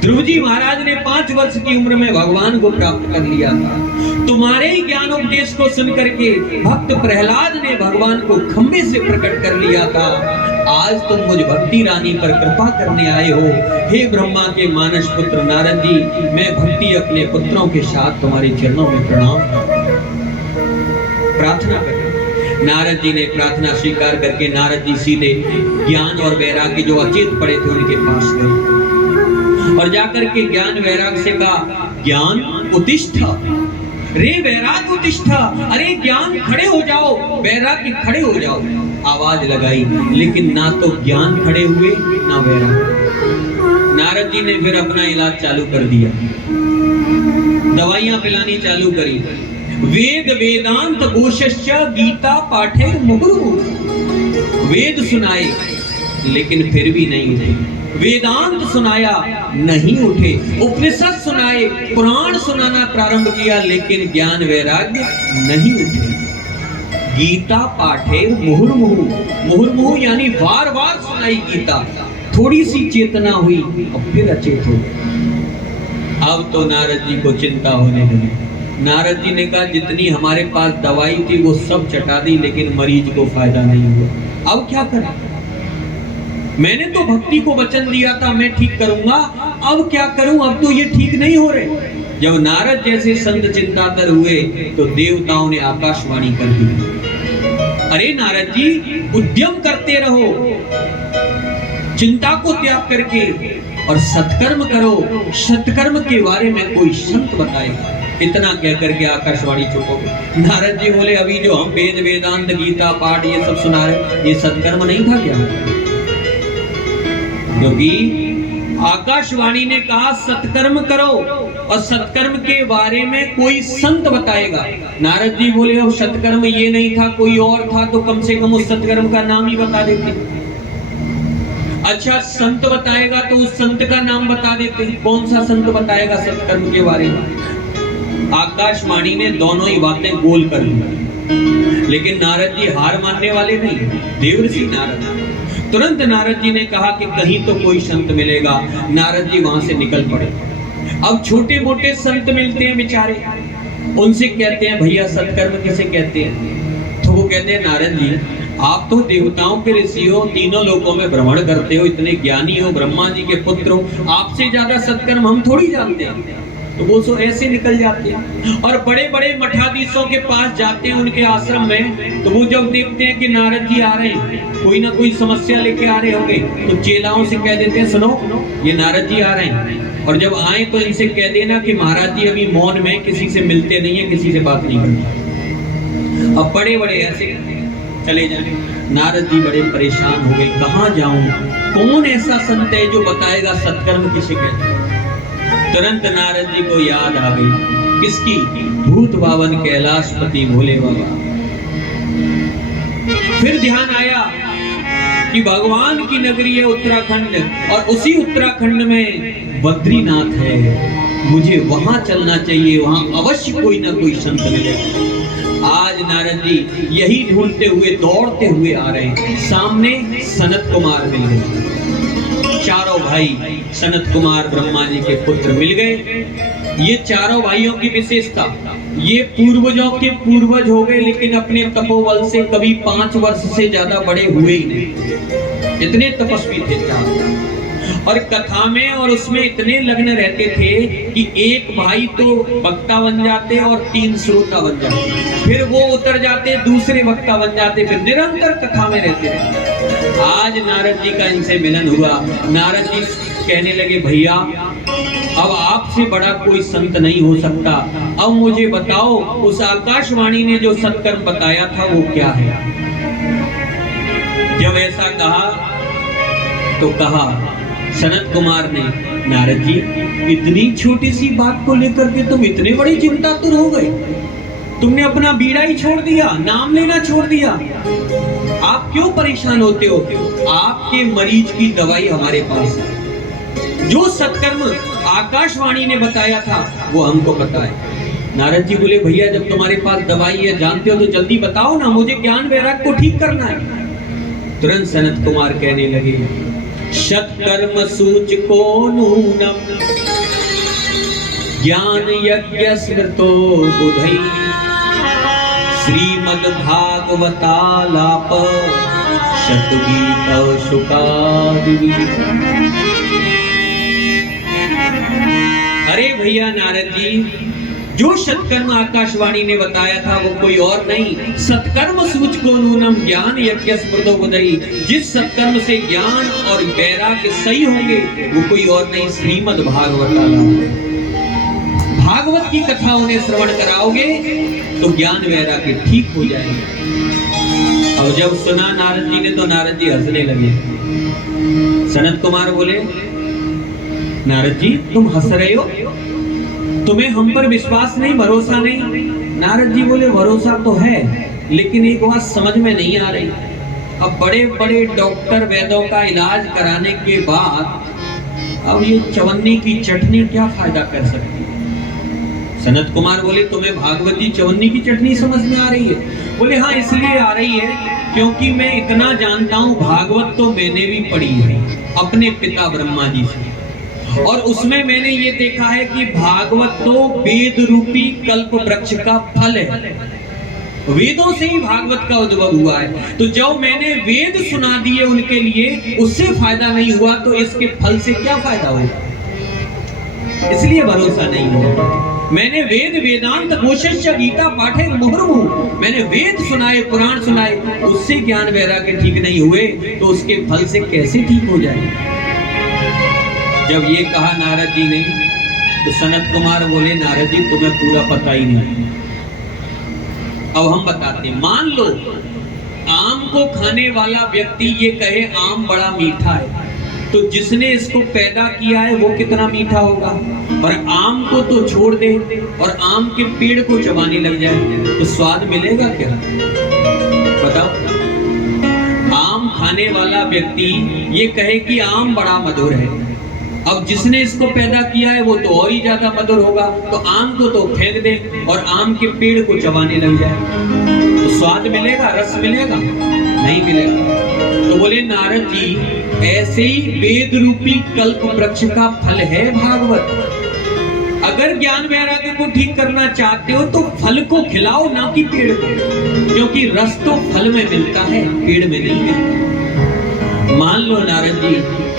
ध्रुव जी महाराज ने 5 वर्ष की उम्र में भगवान को प्राप्त कर लिया था। तुम्हारे ही ज्ञानोपदेश को सुन करके भक्त प्रहलाद ने भगवान को खंबे से प्रकट कर लिया था। आज तुम मुझ भक्ति रानी पर कृपा करने आए हो। हे ब्रह्मा के मानस पुत्र नारद जी, मैं भक्ति अपने पुत्रों के साथ तुम्हारे चरणों में प्रणाम प्रार्थना कर। नारद जी ने प्रार्थना स्वीकार करके नारद जी सीधे ज्ञान और वैराग्य जो अचेत पड़े थे उनके पास गए और जाकर के ज्ञान वैराग्य से कहा, ज्ञान उत्तिष्ठ, रे वैराग्य उत्तिष्ठ, अरे ज्ञान खड़े हो जाओ, वैराग्य खड़े हो जाओ। आवाज लगाई, लेकिन ना तो ज्ञान खड़े हुए ना वैराग्य। नारद जी ने फिर अपना इलाज चालू कर दिया, दवाइयां पिलानी चालू करी। वेद वेदांत घोषश्च गीता पाठे मुहुर्मुहुः। वेद सुनाए लेकिन फिर भी नहीं उठे, वेदांत सुनाया नहीं उठे, उपनिषद सुनाए, पुराण सुनाना प्रारंभ किया लेकिन ज्ञान वैराग्य नहीं उठे। गीता पाठे मुहुर्मुहुः। मुहुर्मुहुः यानी बार बार सुनाई गीता, थोड़ी सी चेतना हुई और फिर अचेत हो गए। अब तो नारद जी को चिंता होने लगी। नारद जी ने कहा जितनी हमारे पास दवाई थी वो सब चटा दी लेकिन मरीज को फायदा नहीं हुआ, अब क्या करें? मैंने तो भक्ति को वचन दिया था मैं ठीक करूंगा, अब क्या करूं? अब तो ये ठीक नहीं हो रहे। जब नारद जैसे संत चिंतातर हुए तो देवताओं ने आकाशवाणी कर दी, अरे नारद जी उद्यम करते रहो, चिंता को त्याग करके और सत्कर्म करो, सत्कर्म के बारे में कोई संत बताएगा। इतना कह करके आकाशवाणी चुप हो गई। नारद जी बोले अभी जो हम वेद वेदांत गीता पाठ ये सब सुना रहे ये सत्कर्म नहीं था क्या? क्योंकि आकाशवाणी ने कहा सत्कर्म करो और सत्कर्म के बारे में कोई संत बताएगा। नारद जी बोले अब सत्कर्म ये नहीं था कोई और था तो कम से कम उस सत्कर्म का नाम ही बता देते। अच्छा संत बताएगा तो उस संत का नाम बता देते, कौन सा संत बताएगा सत्कर्म के बारे में? आकाशवाणी ने दोनों ही बातें गोल कर दी, लेकिन नारद जी हार मानने वाले नहीं, देवर्षि नारद। तुरंत नारद जी ने कहा कि कहीं तो कोई संत मिलेगा। नारद जी वहां से निकल पड़े। अब छोटे मोटे संत मिलते हैं बेचारे, उनसे कहते हैं भैया सत्कर्म किसे कहते हैं? तो वो कहते हैं नारद जी आप तो देवताओं के ऋषि हो, तीनों लोकों में भ्रमण करते हो, इतने ज्ञानी हो, ब्रह्मा जी के पुत्र हो, आपसे ज्यादा सत्कर्म हम थोड़ी जानते हैं। तो वो सो ऐसे निकल जाते हैं और बड़े बड़े मठाधीशों के पास जाते हैं उनके आश्रम में। तो वो जब देखते हैं कि नारद जी आ रहे हैं, कोई ना कोई समस्या लेके आ रहे होंगे, तो चेलाओं से कह देते हैं सुनो ये नारद जी आ रहे हैं, और जब आए तो इनसे कह देना कि महाराज जी अभी मौन में, किसी से मिलते नहीं है, किसी से बात नहीं करते। अब बड़े बड़े ऐसे चले जाए। नारद जी बड़े परेशान हो गए, कहाँ जाऊं, कौन ऐसा संत है जो बताएगा सत्कर्म किसे कहते हैं? तुरंत नारद जी को याद आ गई, किसकी? भूत बावन कैलाशपति भोले बाबा। फिर ध्यान आया कि भगवान की नगरी है उत्तराखंड और उसी उत्तराखंड में बद्रीनाथ है, मुझे वहां चलना चाहिए, वहां अवश्य कोई ना कोई संत मिलेगा। आज नारद जी यही ढूंढते हुए दौड़ते हुए आ रहे हैं। सामने सनत कुमार मिल गए, चारों भाई सनत कुमार ब्रह्मा जी के पुत्र मिल गए। ये चारों भाइयों की विशेषता, ये पूर्वजों के पूर्वज हो गए लेकिन अपने तपोबल से कभी 5 वर्ष से ज्यादा बड़े हुए ही नहीं, इतने तपस्वी थे चारों। और कथा में और उसमें इतने लग्न रहते थे कि एक भाई तो वक्ता बन जाते और 3 श्रोता बन जाते, फिर वो उतर जाते दूसरे वक्ता बन जाते, फिर निरंतर कथा में रहते थे। आज नारद जी का इनसे मिलन हुआ। नारद जी कहने लगे भैया अब आपसे बड़ा कोई संत नहीं हो सकता, अब मुझे बताओ उस आकाशवाणी ने जो सत्कर्म बताया था वो क्या है? जब ऐसा कहा तो कहा सनत कुमार ने, नारद जी इतनी छोटी सी बात को लेकर के तुम इतने बड़ी चिंतातुर हो गए, तुमने अपना बीड़ा ही छोड़ दिया, नाम लेना छोड़ दिया, आप क्यों परेशान होते हो? आपके मरीज की दवाई हमारे पास है, जो सत्कर्म आकाशवाणी ने बताया था वो हमको पता है। नारद जी बोले भैया जब तुम्हारे पास दवाई है, जानते हो तो जल्दी बताओ ना, मुझे ज्ञान वैराग्य को ठीक करना है। तुरंत सनत कुमार कहने लगे सत्कर्म सूचको नूनम ज्ञान यज्ञ स्मृतो बुधै श्रीमद् भागवतालाप शतगीत शुकादि। अरे भैया नारद जी, जो सत्कर्म आकाशवाणी ने बताया था वो कोई और नहीं, सत्कर्म सूचको नूनम ज्ञान यज्ञ स्मृतो बुधै, जिस सत्कर्म से ज्ञान और वैराग्य सही होंगे वो कोई और नहीं, श्रीमद् भागवतालाप। भागवत की कथा उन्हें श्रवण कराओगे तो ज्ञान वैराग्य ठीक हो जाएगा। अब जब सुना नारद जी ने तो नारद जी हंसने लगे। सनत कुमार बोले नारद जी तुम हंस रहे हो, तुम्हें हम पर विश्वास नहीं, भरोसा नहीं? नारद जी बोले भरोसा तो है, लेकिन एक बात समझ में नहीं आ रही। अब बड़े बड़े डॉक्टर वैद्यों का इलाज कराने के बाद अब ये चवन्नी की चटनी क्या फायदा कर सकती है? सनत कुमार बोले तुम्हें भागवती चवन्नी की चटनी समझ में आ रही है? बोले हाँ इसलिए आ रही है क्योंकि मैं इतना जानता हूँ, भागवत तो मैंने भी पढ़ी है अपने पिता ब्रह्मा जी से, और उसमें मैंने ये देखा है कि भागवत तो वेद रूपी कल्प वृक्ष का फल है। वेदों से ही भागवत का उद्भव हुआ है। तो जब मैंने वेद सुना दिए उनके लिए, उससे फायदा नहीं हुआ तो इसके फल से क्या फायदा होगा? इसलिए भरोसा नहीं हुआ। मैंने वेद वेदांत घोषस्य गीता पाठे मुहुर्मुहु, मैंने वेद सुनाए पुराण सुनाए, उससे ज्ञान वैराग्य ठीक नहीं हुए तो उसके फल से कैसे ठीक हो जाए? जब ये कहा नारद जी ने तो सनत कुमार बोले नारद जी तुम्हें पूरा पता ही नहीं। अब हम बताते हैं, मान लो आम को खाने वाला व्यक्ति ये कहे आम बड़ा मीठा है, तो जिसने इसको पैदा किया है वो कितना मीठा होगा? और आम को तो छोड़ दे और आम के पेड़ को चबाने लग जाए तो स्वाद मिलेगा क्या? बताओ। आम खाने वाला व्यक्ति ये कहे कि आम बड़ा मधुर है, अब जिसने इसको पैदा किया है वो तो और ही ज्यादा मधुर होगा, तो आम को तो फेंक दे और आम के पेड़ को चबाने लग जाए तो स्वाद मिलेगा, रस मिलेगा? नहीं मिलेगा। तो बोले नारद जी ऐसे ही वेद रूपी कल्प वृक्ष का फल है भागवत। अगर ज्ञान वैराग्य को ठीक करना चाहते हो तो फल को खिलाओ, ना कि पेड़ को, क्योंकि रस तो फल में मिलता है, पेड़ में नहीं मिलता। मान लो नारद जी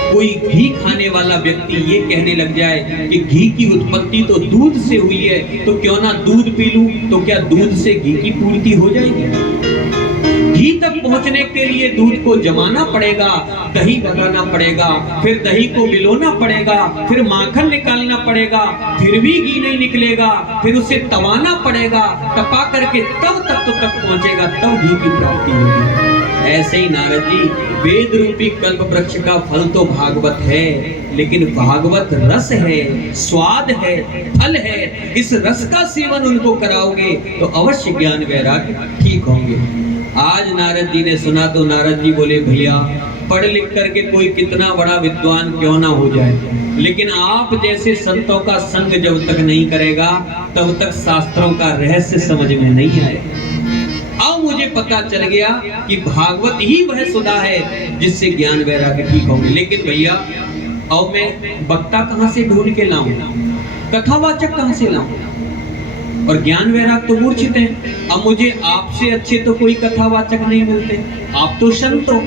कोई घी खाने वाला व्यक्ति ये कहने लग जाए कि घी की उत्पत्ति तो दूध से हुई है, तो क्यों ना दूध पी लूं, तो क्या दूध से घी की पूर्ति हो जाएगी? घी तक पहुंचने के लिए दूध को जमाना पड़ेगा, दही बनाना पड़ेगा, फिर दही को मिलाना पड़ेगा, फिर माखन निकालना पड़ेगा, फिर भी घी नहीं निकलेगा, फिर उसे तवाना पड़ेगा, तपा करके तब तत्व तक पहुंचेगा, तब घी की प्राप्ति होगी। ऐसे ही नारद जी वेद रूपी कल्प वृक्ष का फल तो भागवत है, लेकिन भागवत रस है, स्वाद है, फल है। इस रस का सेवन उनको कराओगे तो अवश्य ज्ञान वैराग्य ठीक होंगे। आज नारद जी ने सुना तो नारद जी बोले भैया पढ़ लिख करके कोई कितना बड़ा विद्वान क्यों ना हो जाए, लेकिन आप जैसे संतों का संग जब तक नहीं करेगा तब तक शास्त्रों का रहस्य समझ में नहीं आएगा। अब मुझे पता चल गया कि भागवत ही वह सुधा है जिससे ज्ञान वैराग्य ठीक होंगे। लेकिन भैया अब मैं वक्ता कहाँ से ढूंढ के लाऊं, कथावाचक कहाँ से लाऊं? और ज्ञान वैराग तो मूर्छित हैं। अब मुझे आपसे अच्छे तो कोई कथावाचक नहीं मिलते, आप तो संत हो,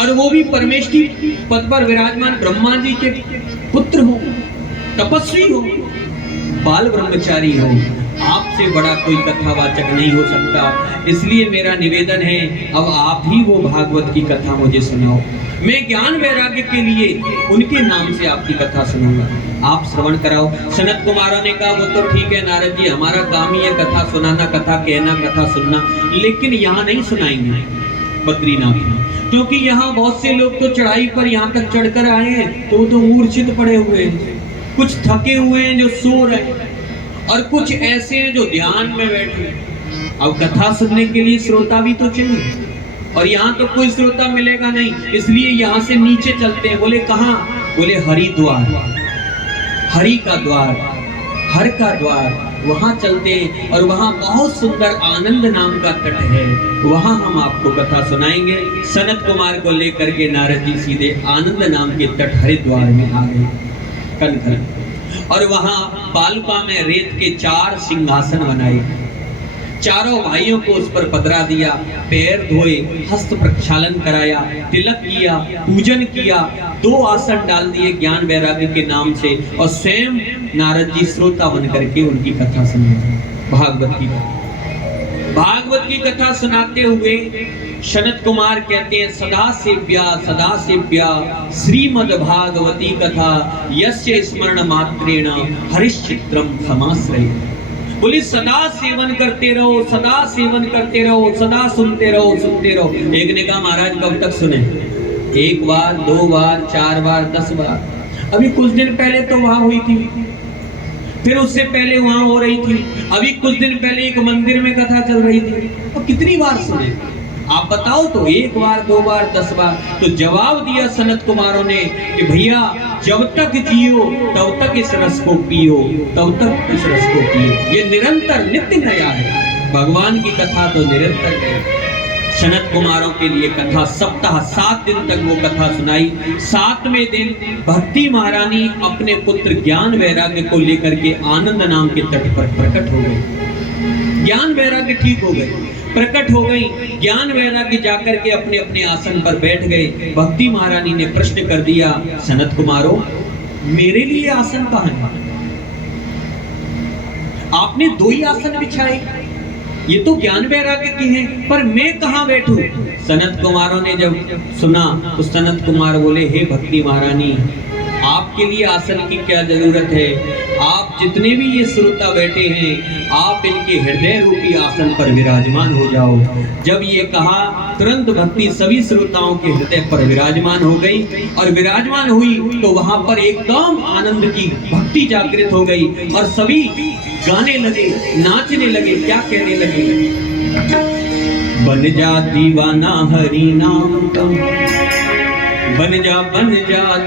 और वो भी परमेष्ठी पद पर विराजमान ब्रह्मा जी के पुत्र हो, तपस्वी हो, बाल ब्रह्मचारी हो, आपसे बड़ा कोई कथावाचक नहीं हो सकता। इसलिए मेरा निवेदन है अब आप ही वो भागवत की कथा मुझे सुनाओ। मैं ज्ञान वैराग्य के लिए उनके नाम से आपकी कथा सुनूंगा, आप श्रवण कराओ। सनत कुमारों ने कहा वो तो ठीक है नारद जी, हमारा काम ही है कथा सुनाना, कथा कहना, कथा सुनना, लेकिन यहाँ नहीं सुनाएंगे बद्रीनाथ में, क्योंकि यहाँ बहुत से लोग तो चढ़ाई पर यहाँ तक चढ़कर आए हैं तो वो तो मूर्छित पड़े हुए हैं, कुछ थके हुए हैं जो सो रहे हैं, और कुछ ऐसे हैं जो ध्यान में बैठे हैं। अब कथा सुनने के लिए श्रोता भी तो चाहिए, और यहाँ तो कोई श्रोता मिलेगा नहीं, इसलिए यहाँ से नीचे चलते हैं। बोले कहाँ? बोले हरिद्वार, हरि का द्वार, हर का द्वार, वहां चलते हैं। और वहां बहुत सुंदर आनंद नाम का तट है, वहां हम आपको कथा सुनाएंगे। सनत कुमार को लेकर के नारद जी सीधे आनंद नाम के तट हरिद्वार में आ गए कल, और वहां पालपा में रेत के 4 सिंहासन बनाए, चारों भाइयों को उस पर पधरा दिया, पैर धोए, हस्त प्रक्षालन कराया, तिलक किया, पूजन किया, 2 आसन डाल दिए ज्ञान वैराग्य के नाम से, और स्वयं नारद जी श्रोता बन करके उनकी कथा सुनाई, भागवत की कथा। भागवत की कथा सुनाते हुए सनत कुमार कहते हैं सदा सेव्या श्रीमद् भागवती कथा यस्य स्मरण मात्रेण हरिश्चित्रम समाश्रय। बोले सदा सेवन करते रहो, सदा सेवन करते रहो, सदा सुनते रहो, सुनते रहो। एक ने कहा महाराज कब तक सुने? 1 बार, 2 बार, 4 बार, 10 बार। अभी कुछ दिन पहले तो वहां हुई थी, फिर उससे पहले वहां हो रही थी, अभी कुछ दिन पहले एक मंदिर में कथा चल रही थी। तो कितनी बार सुने आप बताओ तो, एक बार, दो बार, 10 बार? तो जवाब दिया सनत कुमारों ने कि भैया जब तक जियो तब तक इस रस को पियो, तब तक इस रस को पियो। ये निरंतर नित्य नया है, भगवान की कथा तो निरंतर है। सनत कुमारों के लिए कथा सप्ताह 7 दिन तक वो कथा सुनाई। 7वें दिन भक्ति महारानी अपने पुत्र ज्ञान वैराग्य को लेकर के आनंद नाम के तट पर प्रकट हो गई। ज्ञान वैराग्य ठीक हो गए, प्रकट हो गई। ज्ञान वैराग्य जाकर के अपने अपने आसन पर बैठ गए। भक्ति महारानी ने प्रश्न कर दिया, सनत कुमारों मेरे लिए आसन कहाँ है? आपने 2 ही आसन बिछाए, ये तो ज्ञान वैराग्य की हैं, पर मैं कहाँ बैठूं? सनत कुमारों ने जब सुना तो सनत कुमार बोले, हे भक्ति महारानी आपके लिए आसन की क्या जरूरत है? आप जितने भी ये श्रोता बैठे हैं, आप इनके हृदय रूपी आसन पर विराजमान हो जाओ। जब ये कहा तुरंत भक्ति सभी श्रोताओं के हृदय पर विराजमान हो गई, और विराजमान हुई तो वहां पर एकदम आनंद की भक्ति जागृत हो गई, और सभी गाने लगे, नाचने लगे। क्या कहने लगे? बन जा दीवाना हरि नाम का, बन जा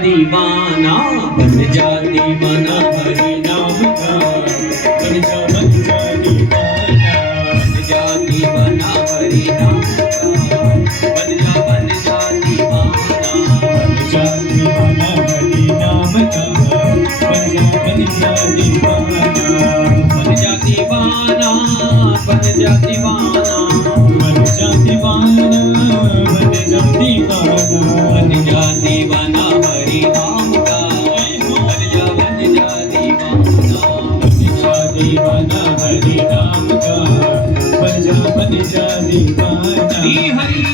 दीवाना, बन जा दीवाना हरि नाम का, बन जा दीवाना, बन जा दीवाना हरि नाम का, बन जा दीवाना, बन जा दीवाना हरि नाम का, बन जा दीवाना, बन जा दीवाना, बन जा दीवाना, बन जा दीवाना, बन जा दीवाना, बन जा दीवाना हरि नाम का, बन जा दीवाना, बन जा दीवाना हरि नाम का, बन जा दीवाना। श्री हरि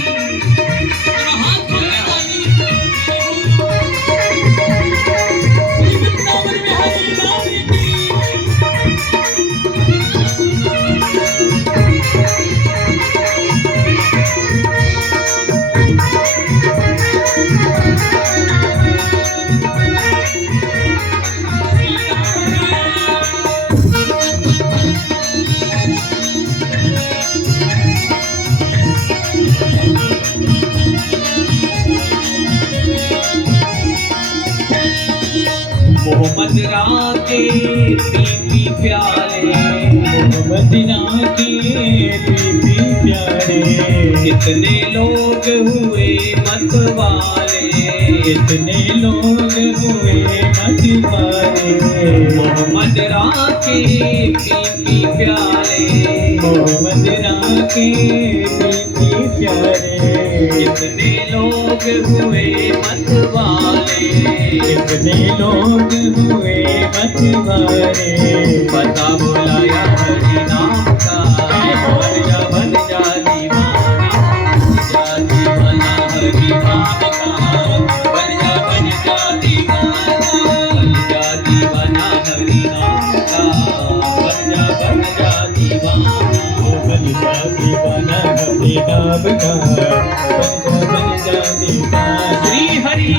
मोहम्मद राके पी प्यारे, मोहम्मद राके पी प्यारे, कितने लोग हुए मत वाले, कितने लोग हुए मत वाले। मोहम्मद राके पी प्यारे, मोहम्मद राके पी प्यारे, कितने लोग हुए मत वाले, कितने लोग हुए मत वाले। पता बुलाया हरि नाम का, बन जा दीवाना, बन जा दीवाना हरि नाम का, बन जा दीवाना, बन जा दीवाना हरि नाम का, बन जा दीवाना, बन जा दीवाना हरि नाम का, बन जा दीवाना। श्री हरि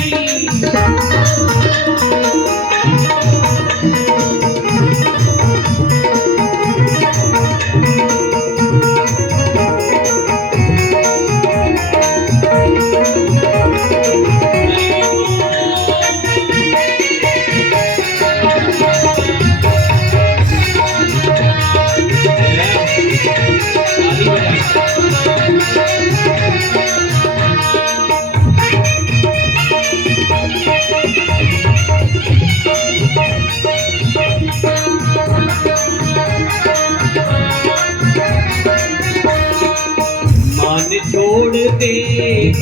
छोड़ दे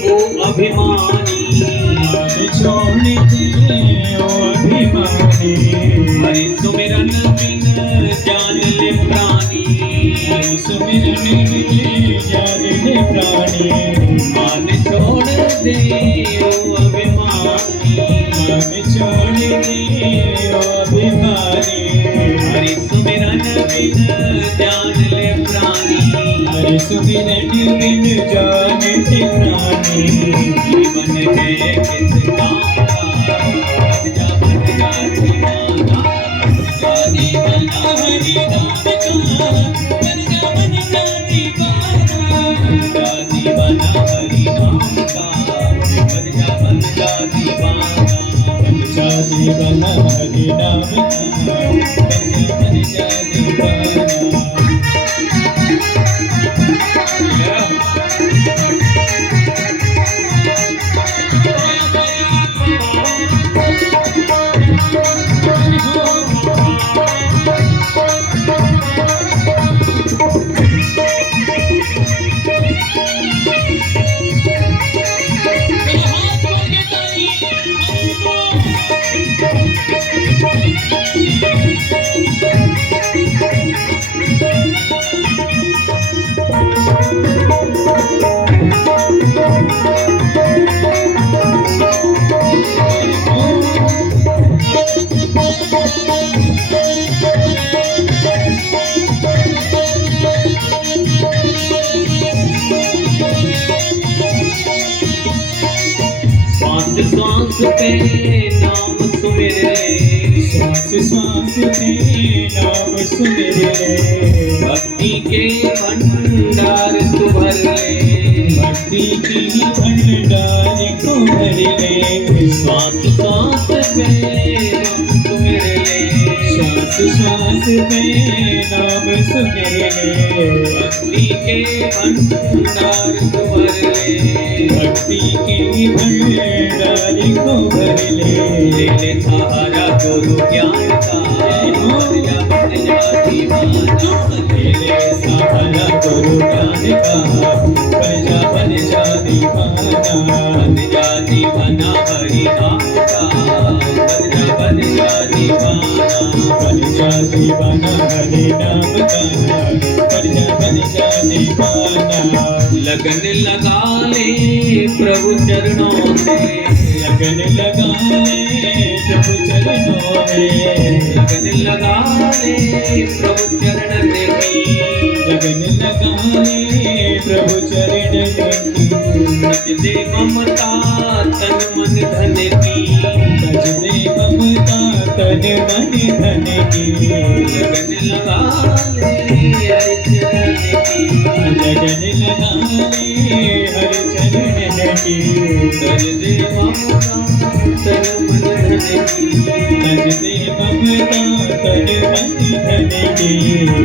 ओ अभिमानी, मान छोड़ दे ओ अभिमानी, हरि सुमिरन बिन जान ले प्राणी, हरि सुमिरन बिन जान ले प्राणी। मान छोड़ दे ओ अभिमानी, मान छोड़ दे ओ अभिमानी, हरि सुमिरन बिन जान ले प्राणी, हरि सुमिरन बिन जान ले प्राणी। जीवन है किस काम का, बन जा दीवाना, बन जा दीवाना। श्वास पे नाम सुमिरे, श्वास श्वास पे नाम सुमिरे, भक्ति के भंडार तू भर ले, भक्ति की भंडार को भर ले। श्वास श्वास पे नाम सुमिरे, श्वास श्वास पे नाम सुमिरे, भक्ति के भंडार तू भर ले, भक्ति की भंडार को भर ले। ले ले सहारा गुरु ज्ञान का, बन जा दीवाना, ले ले सहारा गुरु ज्ञान का, बन जा दीवाना, बन जा दीवाना हरि नाम का, बन जा दीवाना, बन जा दीवाना हरे नाम का, बन जा दीवाना। लगन लगा ले प्रभु चरणों से, लगन लगा ले प्रभु चरणों में, लगन लगा ले प्रभु चरण देखी, लगन लगा ले प्रभु चरण में। रच दे ममता तन मन धन की, रच दे ममता तन मन धन की, लगन लगा ले हरि चरण की, लगन लगा ले हर चरण की। रच दे ममता तन मन धन की, रच दे ममता तन मन धन की।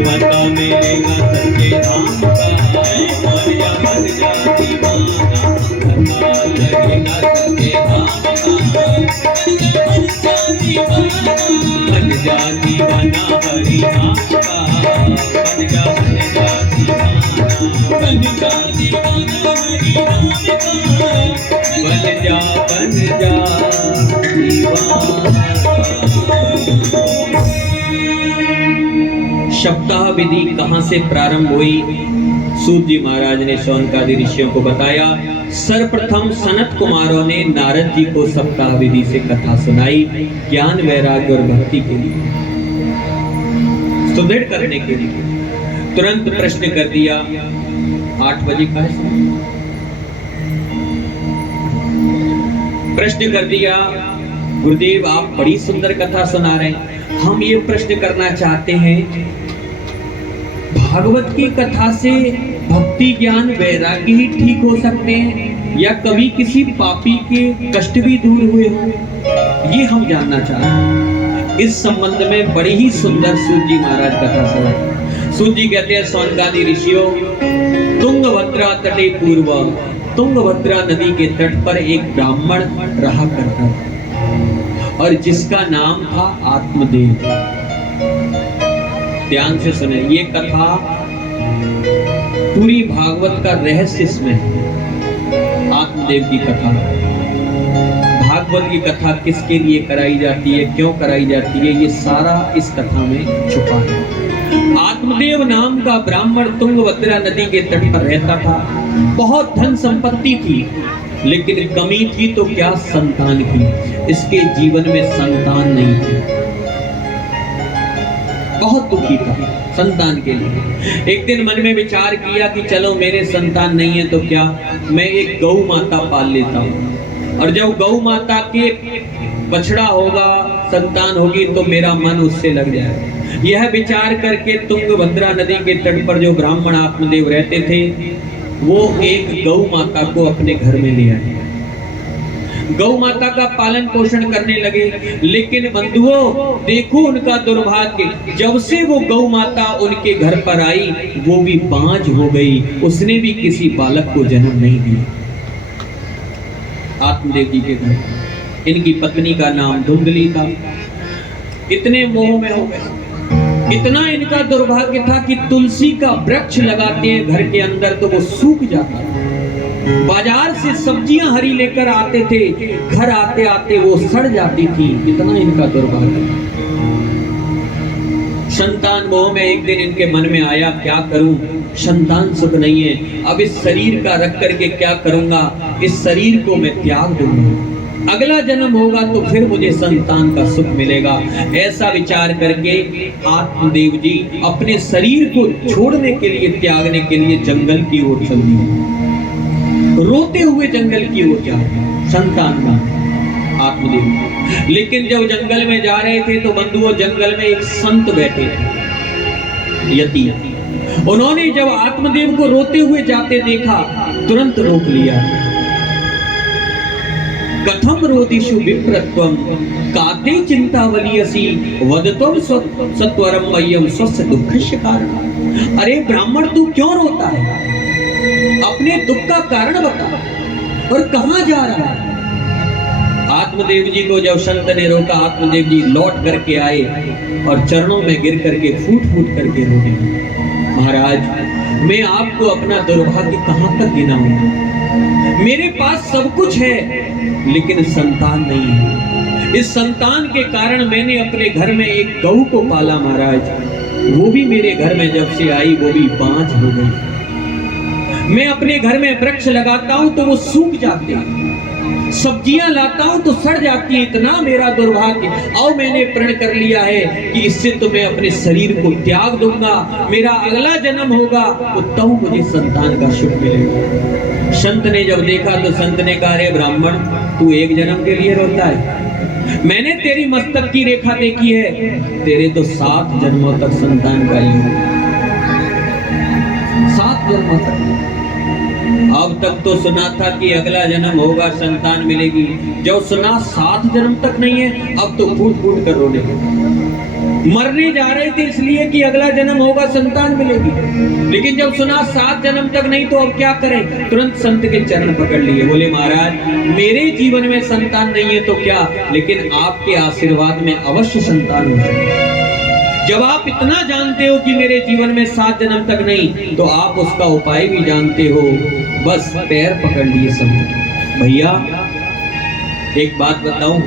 पता मिलेगा सच्चे धाम का, बन जा दीवाना, पता लगेगा सच्चे धाम का, बन जा दीवाना हरि नाम का, बन जा दीवाना, बन जा दीवाना हरि नाम का, बन जा दीवाना। सप्ताह विधि कहाँ से प्रारंभ हुई? सूत जी महाराज ने शौनकादि ऋषियों को बताया। सर्वप्रथम सनत कुमारों ने नारद जी को सप्ताह विधि से कथा सुनाई, ज्ञान वैराग्य और भक्ति के लिए, सुदृढ़ करने के लिए। तुरंत प्रश्न कर दिया, 8 बजे का समय, प्रश्न कर दिया, गुरुदेव आप बड़ी सुंदर कथा सुना रहे हैं, हम ये प्रश्न करना चाहते हैं, भागवत की कथा से भक्ति ज्ञान वैराग्य ही ठीक हो सकते हैं या कभी किसी पापी के कष्ट भी दूर हुए हो? ये हम जानना चाहते हैं। इस संबंध में बड़ी ही सुंदर सूत जी महाराज कथा सुनाई। सूत जी कहते हैं, शौनकादि ऋषियों, तुंगभद्रा तटे पूर्व, तुंगभद्रा नदी के तट पर एक ब्राह्मण रहा करता था और जिसका नाम था आत्मदेव। ध्यान से सुने, ये कथा पूरी भागवत का रहस्य इसमें है। आत्मदेव की कथा, भागवत की कथा किसके लिए कराई जाती है, क्यों कराई जाती है, ये सारा इस कथा में छुपा है। आत्मदेव नाम का ब्राह्मण तुंगभद्रा नदी के तट पर रहता था। बहुत धन संपत्ति थी, लेकिन कमी थी तो क्या, संतान की। इसके जीवन में संतान नहीं थी, बहुत दुखी था संतान के लिए। एक दिन मन में विचार किया कि चलो मेरे संतान नहीं है तो क्या, मैं एक गौ माता पाल लेता हूँ, और जब गौ माता के बछड़ा होगा, संतान होगी, तो मेरा मन उससे लग जाएगा। यह विचार करके तुंगभद्रा नदी के तट पर जो ब्राह्मण आत्मदेव रहते थे, वो एक गौ माता को अपने घर में ले आए, गौ माता का पालन पोषण करने लगे। लेकिन बंधुओं, देखो उनका दुर्भाग्य, जब से वो गौ माता उनके घर पर आई, वो भी बांझ हो गई, उसने भी किसी बालक को जन्म नहीं दिया। आत्मदेव जी के घर इनकी पत्नी का नाम धुंधली था। इतने मोह में हो गए, इतना इनका दुर्भाग्य था कि तुलसी का वृक्ष लगाते हैं घर के अंदर तो वो सूख जाता था। बाजार से सब्जियां हरी लेकर आते थे, घर आते आते वो सड़ जाती थी। इतना इनका दुर्भाग्य। संतान मोह में एक दिन इनके मन में आया, क्या करूं, संतान सुख नहीं है, अब इस शरीर का रख करके क्या करूंगा, इस शरीर को मैं त्याग दूंगा, अगला जन्म होगा तो फिर मुझे संतान का सुख मिलेगा। ऐसा विचार करके आत्मदेव जी अपने शरीर को छोड़ने के लिए, त्यागने के लिए जंगल की ओर चल दिए, रोते हुए जंगल की ओर जा रहे संतान का आत्मदेव। लेकिन जब जंगल में जा रहे थे तो बंधुओं, जंगल में एक संत बैठे थे, यति। उन्होंने जब आत्मदेव को रोते हुए जाते देखा, तुरंत रोक लिया। कथम रोदिषु विप्रत्वम काते चिंतावलीयसी वदतम सत्वरम मह्यम स्वस्य दुःखस्य कारण। अरे ब्राह्मण, तू क्यों रोता है, अपने दुख का कारण बता, और कहां जा रहा है। आत्मदेव जी को जब संत ने रोका, आत्मदेव जी लौट करके आए और चरणों में गिर करके फूट फूट करके रोने, महाराज मैं आपको अपना दुर्भाग्य कहां तक गिनाऊं, मेरे पास सब कुछ है लेकिन संतान नहीं है। इस संतान के कारण मैंने अपने घर में एक गऊ को पाला महाराज, वो भी मेरे घर में जब से आई वो भी बांझ हो गई। मैं अपने घर में वृक्ष लगाता हूं तो वो सूख जाते हैं, सब्जियां लाता हूं तो सड़ जाती है, इतना मेरा दुर्भाग्य। और मैंने प्रण कर लिया है कि इससे तो मैं अपने शरीर को त्याग दूंगा, मेरा अगला जन्म होगा तो तब मुझे संतान का सुख मिलेगा। संत ने जब देखा तो संत ने कहा, रे ब्राह्मण, तू एक जन्म के लिए रोता है, मैंने तेरी मस्तक की रेखा देखी है, तेरे तो 7 जन्मों तक संतान का योग, 7 जन्मों तक। अब तक तो सुना था कि अगला जन्म होगा संतान मिलेगी, जो सुना 7 जन्म तक नहीं है, अब तो फूट फूट कर रोने लगे। मरने जा रहे थे इसलिए कि अगला जन्म होगा संतान मिलेगी, लेकिन जब सुना 7 जन्म तक नहीं तो अब क्या करें। तुरंत संत के चरण पकड़ लिए, बोले महाराज मेरे जीवन में संतान नहीं है तो क्या, लेकिन आपके आशीर्वाद में अवश्य संतान हो जाएगी। जब आप इतना जानते हो कि मेरे जीवन में 7 जन्म तक नहीं, तो आप उसका उपाय भी जानते हो। बस पैर पकड़ लिए संत। भैया एक बात बताऊं,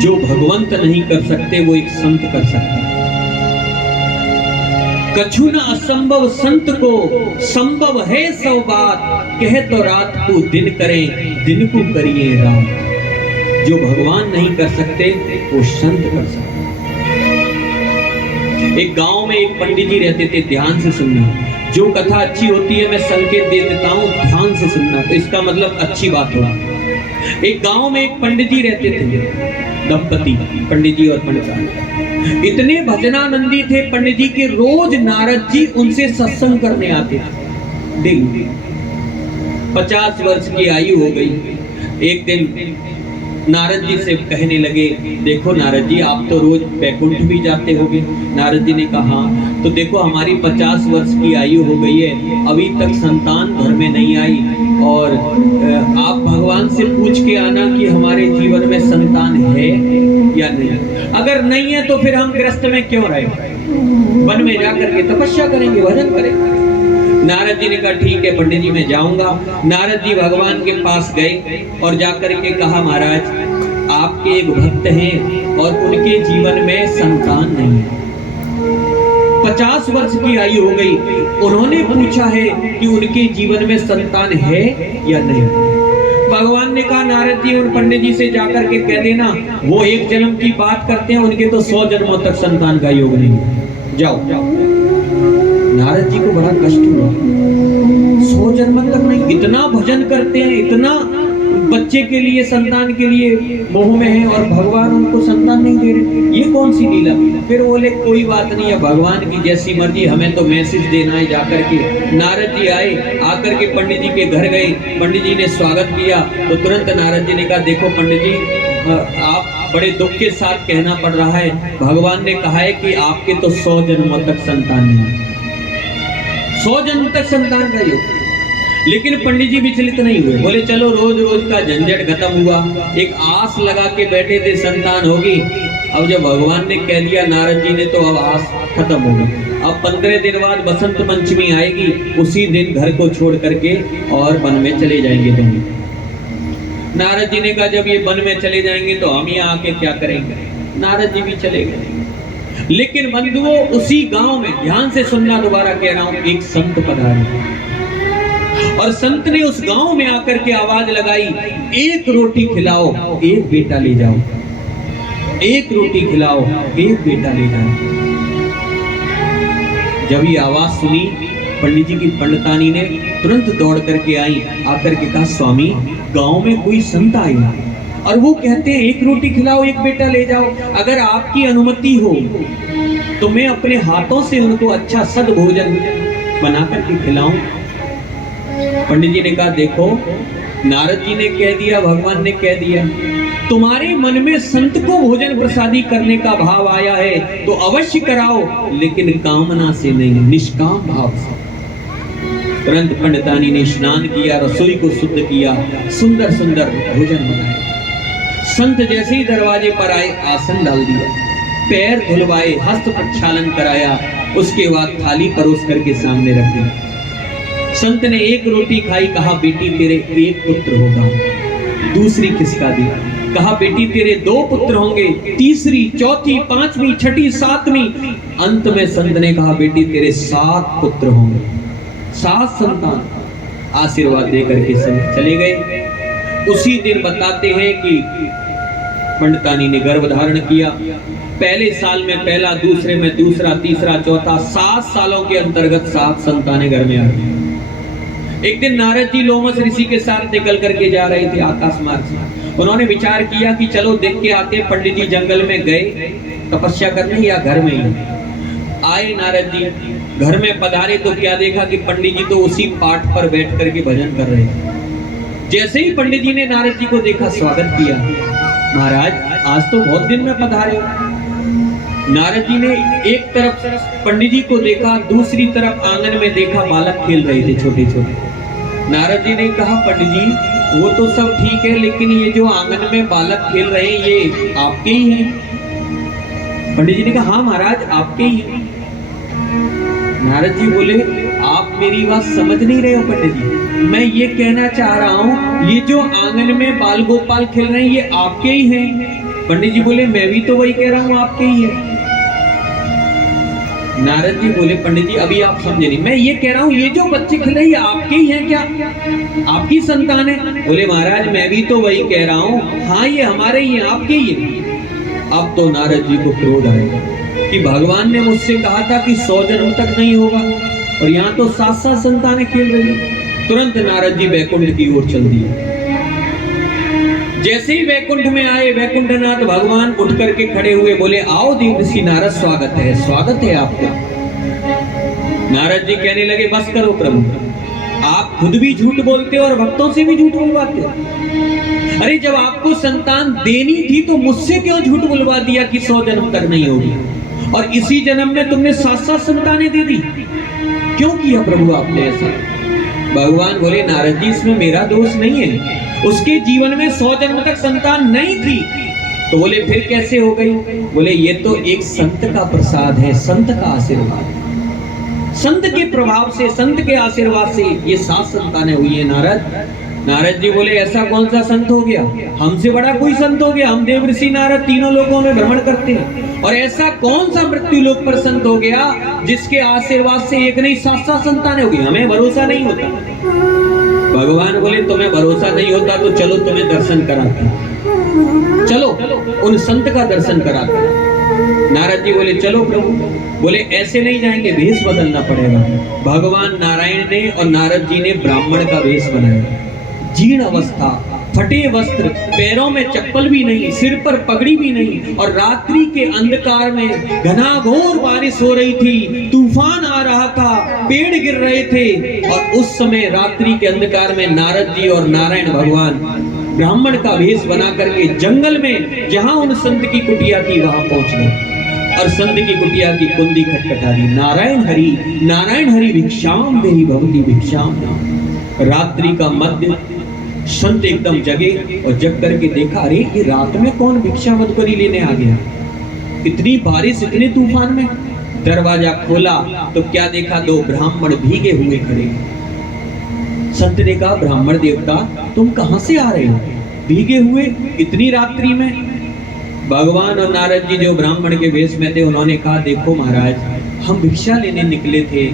जो भगवंत नहीं कर सकते वो एक संत कर सकता है। कछु न असंभव संत को संभव है सौ बात, कहे तो रात को दिन करें, दिन को करिए रात। जो भगवान नहीं कर सकते वो संत कर सकते। एक गांव में एक पंडित जी रहते थे, ध्यान से सुनना, जो कथा अच्छी होती है मैं संकेत दे देता हूँ, ध्यान से सुनना, तो इसका मतलब अच्छी बात होगी। एक गांव में एक पंडित जी रहते थे, दंपति, पंडित जी और पंडित। इतने भजनानंदी थे पंडित जी के, रोज नारद जी उनसे सत्संग करने आते थे डेली। 50 वर्ष की आयु हो गई। एक दिन नारद जी से कहने लगे, देखो नारद जी आप तो रोज बैकुंठ भी जाते होगे। नारद जी ने कहा, तो देखो हमारी 50 वर्ष की आयु हो गई है, अभी तक संतान घर में नहीं आई, और आप भगवान से पूछ के आना कि हमारे जीवन में संतान है या नहीं। अगर नहीं है तो फिर हम गृहस्थ में क्यों रहे, वन में जाकर के तपस्या करेंगे, भजन करेंगे। नारद जी ने कहा ठीक है पंडित जी मैं जाऊंगा। नारद जी भगवान के पास गए और जाकर के कहा, महाराज आपके एक भक्त हैं और उनके जीवन में संतान नहीं है, 50 वर्ष की आयु हो गई, उन्होंने पूछा है कि उनके जीवन में संतान है या नहीं। भगवान ने कहा, नारद जी उन पंडित जी से जाकर के कह देना, वो 1 जन्म की बात करते हैं, उनके तो 100 जन्मों तक संतान का योग नहीं है, जाओ। नारद जी को बड़ा कष्ट हुआ, 100 जन्म तक नहीं, इतना भजन करते हैं, इतना बच्चे के लिए, संतान के लिए मोह में है, और भगवान उनको संतान नहीं दे रहे, ये कौन सी लीला। फिर बोले कोई बात नहीं है, भगवान की जैसी मर्जी, हमें तो मैसेज देना है जाकर के। नारद जी आए, आकर के पंडित जी के घर गए, पंडित जी ने स्वागत किया, तो तुरंत नारद जी ने कहा, देखो पंडित जी आप बड़े दुख के साथ कहना पड़ रहा है, भगवान ने कहा है कि आपके तो 100 जन्मों तक संतान नहीं है, 100 जन्म तक संतान का योग। लेकिन पंडित जी विचलित नहीं हुए, बोले चलो रोज रोज का झंझट खत्म हुआ, एक आस लगा के बैठे थे संतान होगी। अब जब भगवान ने कह दिया नारद जी ने, तो अब आस खत्म होगी। अब 15 दिन बाद बसंत पंचमी आएगी, उसी दिन घर को छोड़ करके और वन में चले जाएंगे दोनों। नारद जी ने कहा जब ये वन में चले जाएंगे तो हम यहाँ आके क्या करेंगे। नारद जी भी चले गए। लेकिन बंधुओं उसी गांव में, ध्यान से सुनना, दोबारा कह रहा हूं, एक संत पधारे और संत ने उस गांव में आकर के आवाज लगाई, एक रोटी खिलाओ एक बेटा ले जाओ, एक रोटी खिलाओ एक बेटा ले जाओ। जब ये आवाज सुनी पंडित जी की पंडितानी ने तुरंत दौड़ करके आई, आकर के कहा, स्वामी गांव में कोई संत आया और वो कहते हैं एक रोटी खिलाओ एक बेटा ले जाओ, अगर आपकी अनुमति हो तो मैं अपने हाथों से उनको अच्छा सद भोजन बना करके खिलाऊं। पंडित जी ने कहा, देखो नारद जी ने कह दिया, भगवान ने कह दिया, तुम्हारे मन में संत को भोजन प्रसादी करने का भाव आया है तो अवश्य कराओ, लेकिन कामना से नहीं, निष्काम भाव से। तुरंत पंडितानी ने स्नान किया, रसोई को शुद्ध किया, सुंदर सुंदर भोजन बनाया। संत जैसे ही दरवाजे पर आए, आसन डाल दिया, पैर धुलवाए, हस्त प्रक्षालन कराया, उसके बाद थाली परोस करके सामने रख दी। संत ने एक रोटी खाई, कहा, बेटी तेरे एक पुत्र होगा। दूसरी खिसका दी, कहा, बेटी तेरे 2 पुत्र होंगे। तीसरी, चौथी, 5वीं, 6ठी, 7वीं, अंत में संत ने कहा, बेटी तेरे 7 पुत्र होंगे, 7 संतान। आशीर्वाद देकर के संत चले गए। उसी दिन बताते हैं कि पंडितानी ने गर्भ धारण किया। पहले साल में पहला, दूसरे में दूसरा, तीसरा, चौथा, 7 सालों के अंतर्गत 7 संतानें घर में आ गई। एक दिन नारद जी लोमस ऋषि के साथ निकल करके जा रहे थे आकाश मार्ग से। उन्होंने विचार किया कि चलो देख के आते। पंडित जी जंगल में गए तपस्या करने या घर में ही आए। नारद जी घर में पधारे तो क्या देखा कि पंडित जी तो उसी पाठ पर बैठ करके भजन कर रहे थे। जैसे ही पंडित जी ने नारद जी को देखा, स्वागत किया, महाराज आज तो बहुत दिन में पधारे हो। नारद जी ने एक तरफ पंडित जी को देखा, दूसरी तरफ आंगन में देखा, बालक खेल रहे थे छोटे छोटे। नारद जी ने कहा, पंडित जी वो तो सब ठीक है, लेकिन ये जो आंगन में बालक खेल रहे हैं ये आपके ही हैं? पंडित जी ने कहा, हाँ महाराज आपके ही हैं। नारद जी बोले, आप मेरी बात समझ नहीं रहे हो पंडित जी, मैं ये कहना चाह रहा हूँ ये जो आंगन में बाल गोपाल खेल रहे हैं ये आपके ही हैं। पंडित जी बोले, मैं भी तो वही कह रहा हूँ आपके ही है। नारद जी बोले, पंडित जी अभी आप समझे नहीं, मैं ये कह रहा हूँ ये जो बच्चे खेल रहे हैं ये आपके ही हैं क्या, आपकी संतान है? बोले, महाराज मैं भी तो वही कह रहा हूँ, हाँ ये हमारे ही हैं, आपके ही हैं। अब तो नारद जी को क्रोध आएगा कि भगवान ने मुझसे कहा था कि 100 जन्म तक नहीं होगा और यहाँ तो 7 संतानें खेल रही हैं। तुरंत नारद जी वैकुंठ की ओर चल दिए। जैसे ही वैकुंठ में आए, वैकुंठनाथ भगवान उठ करके खड़े हुए, बोले, आओ देवर्षि नारद, स्वागत है, स्वागत है आपका। नारद जी कहने लगे, बस करो प्रभु, आप खुद भी झूठ बोलते हो और भक्तों से भी झूठ बुलवाते हो। अरे जब आपको संतान देनी थी तो मुझसे क्यों झूठ बुलवा दिया कि 100 जन्म तक नहीं होगी, और इसी जन्म में तुमने 7 संतानें दे दी, क्यों किया प्रभु आपने ऐसा? भगवान बोले, नारद जी इसमें मेरा दोष नहीं है, उसके जीवन में 100 जन्म तक संतान नहीं थी। तो बोले, फिर कैसे हो गई? बोले, ये तो एक संत का प्रसाद है, संत का आशीर्वाद, संत के प्रभाव से, संत के आशीर्वाद से ये 7 संतानें हुई है नारद। नारद जी बोले, ऐसा कौन सा संत हो गया, हमसे बड़ा कोई संत हो गया? हम देवर्षि नारद तीनों लोकों में भ्रमण करते हैं, और ऐसा कौन सा मृत्यु लोक पर संत हो गया जिसके आशीर्वाद से एक नहीं 7 संतानें हो गई? हमें भरोसा नहीं होता। भगवान बोले, तुम्हें भरोसा नहीं होता तो चलो तुम्हें दर्शन कराते हैं, चलो उन संत का दर्शन कराते हैं। नारद जी बोले, चलो प्रभु। बोले, ऐसे नहीं जाएंगे, भेष बदलना पड़ेगा। भगवान नारायण ने और नारद जी ने ब्राह्मण का वेश बनाया, जीर्ण अवस्था, फटे वस्त्र, पैरों में चप्पल भी नहीं, सिर पर पगड़ी भी नहीं, और रात्रि के अंधकार में घनाघोर बारिश हो रही थी, तूफान आ रहा था, पेड़ गिर रहे थे, और उस समय रात्रि के अंधकार में नारद जी और नारायण भगवान ब्राह्मण का वेश बना करके जंगल में जहां उन संत की कुटिया थी वहां पहुंच गए, और संत की कुटिया की कुंडी खटखटा दी, नारायण हरि भिक्षाम देहि भवती भिक्षाम। रात्रि का मध्य, संत एकदम जगे और जग करके देखा, अरे ये रात में कौन भिक्षा मदकरी लेने आ गया, इतनी बारिश, इतने तूफान में। दरवाजा खोला तो क्या देखा, 2 ब्राह्मण भीगे हुए खड़े। संत ने कहा, ब्राह्मण देवता तुम कहां से आ रहे हो भीगे हुए इतनी रात्रि में? भगवान और नारद जी जो ब्राह्मण के वेश में थे उन्होंने कहा, देखो महाराज, हम भिक्षा लेने निकले थे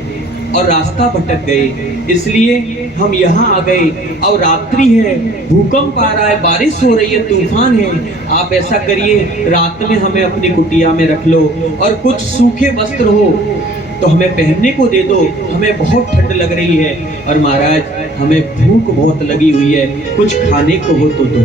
और रास्ता भटक गए, इसलिए हम यहाँ आ गए। और रात्रि है, भूकंप आ रहा है, बारिश हो रही है, तूफान है। आप ऐसा करिए, रात में हमें अपनी कुटिया में रख लो और कुछ सूखे वस्त्र हो तो हमें पहनने को दे दो, हमें बहुत ठंड लग रही है और महाराज हमें भूख बहुत लगी हुई है, कुछ खाने को हो तो दो।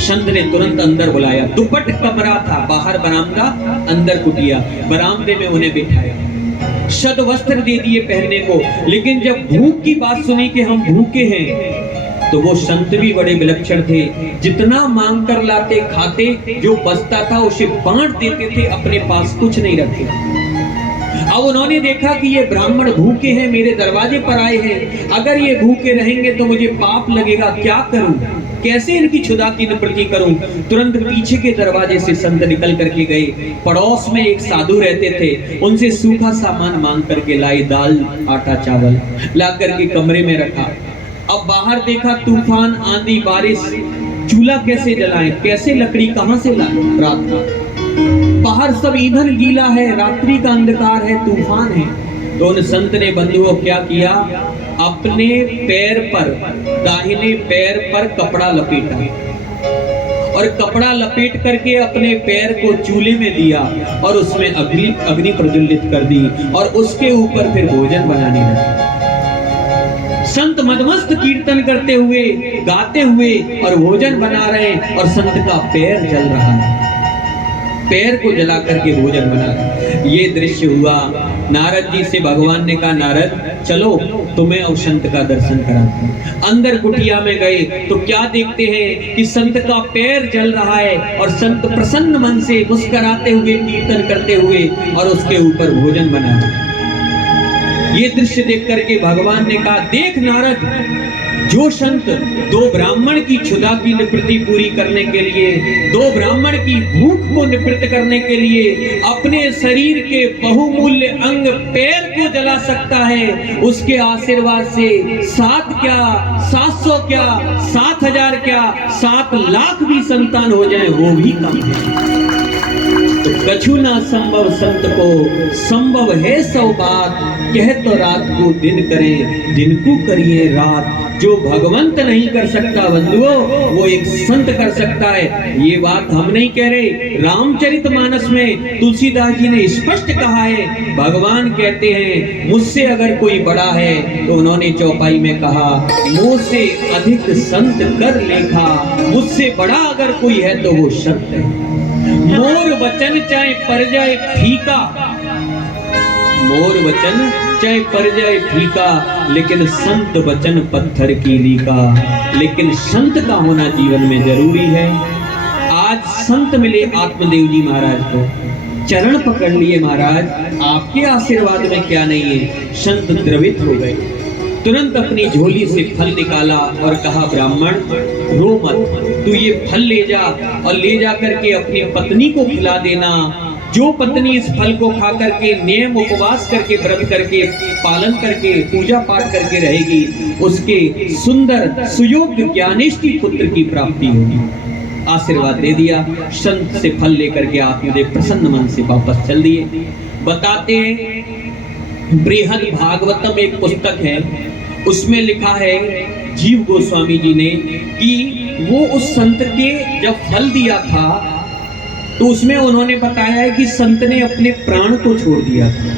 संत ने तुरंत अंदर बुलाया। दुपट कमरा था, बाहर बरामदा, अंदर कुटिया। बरामदे में उन्हें बिठाया, शत वस्त्र दे दिए पहनने को। लेकिन जब भूख की बात सुनी कि हम भूखे हैं, तो वो संत भी बड़े विलक्षण थे। जितना मांग कर लाते खाते, जो बचता था उसे बांट देते थे, अपने पास कुछ नहीं रखते। अब उन्होंने देखा कि ये ब्राह्मण भूखे हैं, मेरे दरवाजे पर आए हैं, अगर ये भूखे रहेंगे तो मुझे पाप लगेगा, क्या करूं, कैसे इनकी क्षुधा की निवृत्ति करूं। तुरंत पीछे के दरवाजे से संत निकल करके गए। पड़ोस में एक साधु रहते थे, उनसे सूखा सामान मांग करके लाए, दाल, आटा, चावल ला करके कमरे में रखा। अब बाहर देखा, तूफान, आंधी, बारिश, चूल्हा कैसे जलाएं, कैसे लकड़ी कहां से लाएं। रात का बाहर सब ईंधन गीला है, रात्रि का अंधकार है, तूफान है। तो उन संत ने बंधुओं क्या किया, अपने पैर पर, दाहिने पैर पर कपड़ा लपेटा और कपड़ा लपेट करके अपने पैर को चूल्हे में दिया और उसमें अग्नि प्रज्वलित कर दी और उसके ऊपर फिर भोजन बनाने लगे। संत मदमस्त कीर्तन करते हुए, गाते हुए और भोजन बना रहे हैं और संत का पैर जल रहा है, पैर को जला करके भोजन बना। ये दृश्य हुआ। नारद जी से भगवान ने कहा, नारद चलो तुम्हें और संत का दर्शन कराते हैं। अंदर कुटिया में गए तो क्या देखते हैं कि संत का पैर जल रहा है और संत प्रसन्न मन से मुस्कुराते हुए कीर्तन करते हुए और उसके ऊपर भोजन बना। ये दृश्य देख करके भगवान ने कहा, देख नारद, जो संत दो ब्राह्मण की क्षुधा की निवृत्ति पूरी करने के लिए, दो ब्राह्मण की भूख को निवृत्त करने के लिए अपने शरीर के बहुमूल्य अंग पैर को जला सकता है, उसके आशीर्वाद से 7 क्या 700 क्या 7000 क्या 7 लाख भी संतान हो जाए वो भी कम है। तो कछु ना संभव संत को, संभव है 100 बात, कह तो रात को दिन करे, दिन को करिए रात। जो भगवंत नहीं कर सकता बंधुओं, वो एक संत कर सकता है। ये बात हम नहीं कह रहे, रामचरितमानस में तुलसीदास जी ने स्पष्ट कहा है। भगवान कहते हैं, मुझसे अगर कोई बड़ा है, तो उन्होंने चौपाई में कहा, मुझसे अधिक संत कर लेखा। मुझसे बड़ा अगर कोई है तो वो संत है। मोर वचन चाहे पर जाए फीका, मोर वचन चाहे पर जाए फीका, लेकिन संत वचन पत्थर की लीका। लेकिन संत का होना जीवन में जरूरी है। आज संत मिले आत्मदेव जी महाराज को, चरण पकड़ लिए, महाराज आपके आशीर्वाद में क्या नहीं है। संत द्रवित हो गए, तुरंत अपनी झोली से फल निकाला और कहा, ब्राह्मण रो मत, तू ये फल ले जा और ले जा करके अपनी पत्नी को खिला देना। जो पत्नी इस फल को खा करके नियम उपवास करके व्रत करके पालन करके पूजा पाठ करके रहेगी, उसके सुंदर सुयोग्य ज्ञानिष्ठी पुत्र की प्राप्ति होगी। आशीर्वाद दे दिया। संत से फल लेकर के आत्मदेव प्रसन्न मन से वापस चल दिए। बताते हैं, बृहद भागवतम एक पुस्तक है, उसमें लिखा है जीव गोस्वामी जी ने कि वो उस संत के जब फल दिया था तो उसमें उन्होंने बताया है कि संत ने अपने प्राण को छोड़ दिया था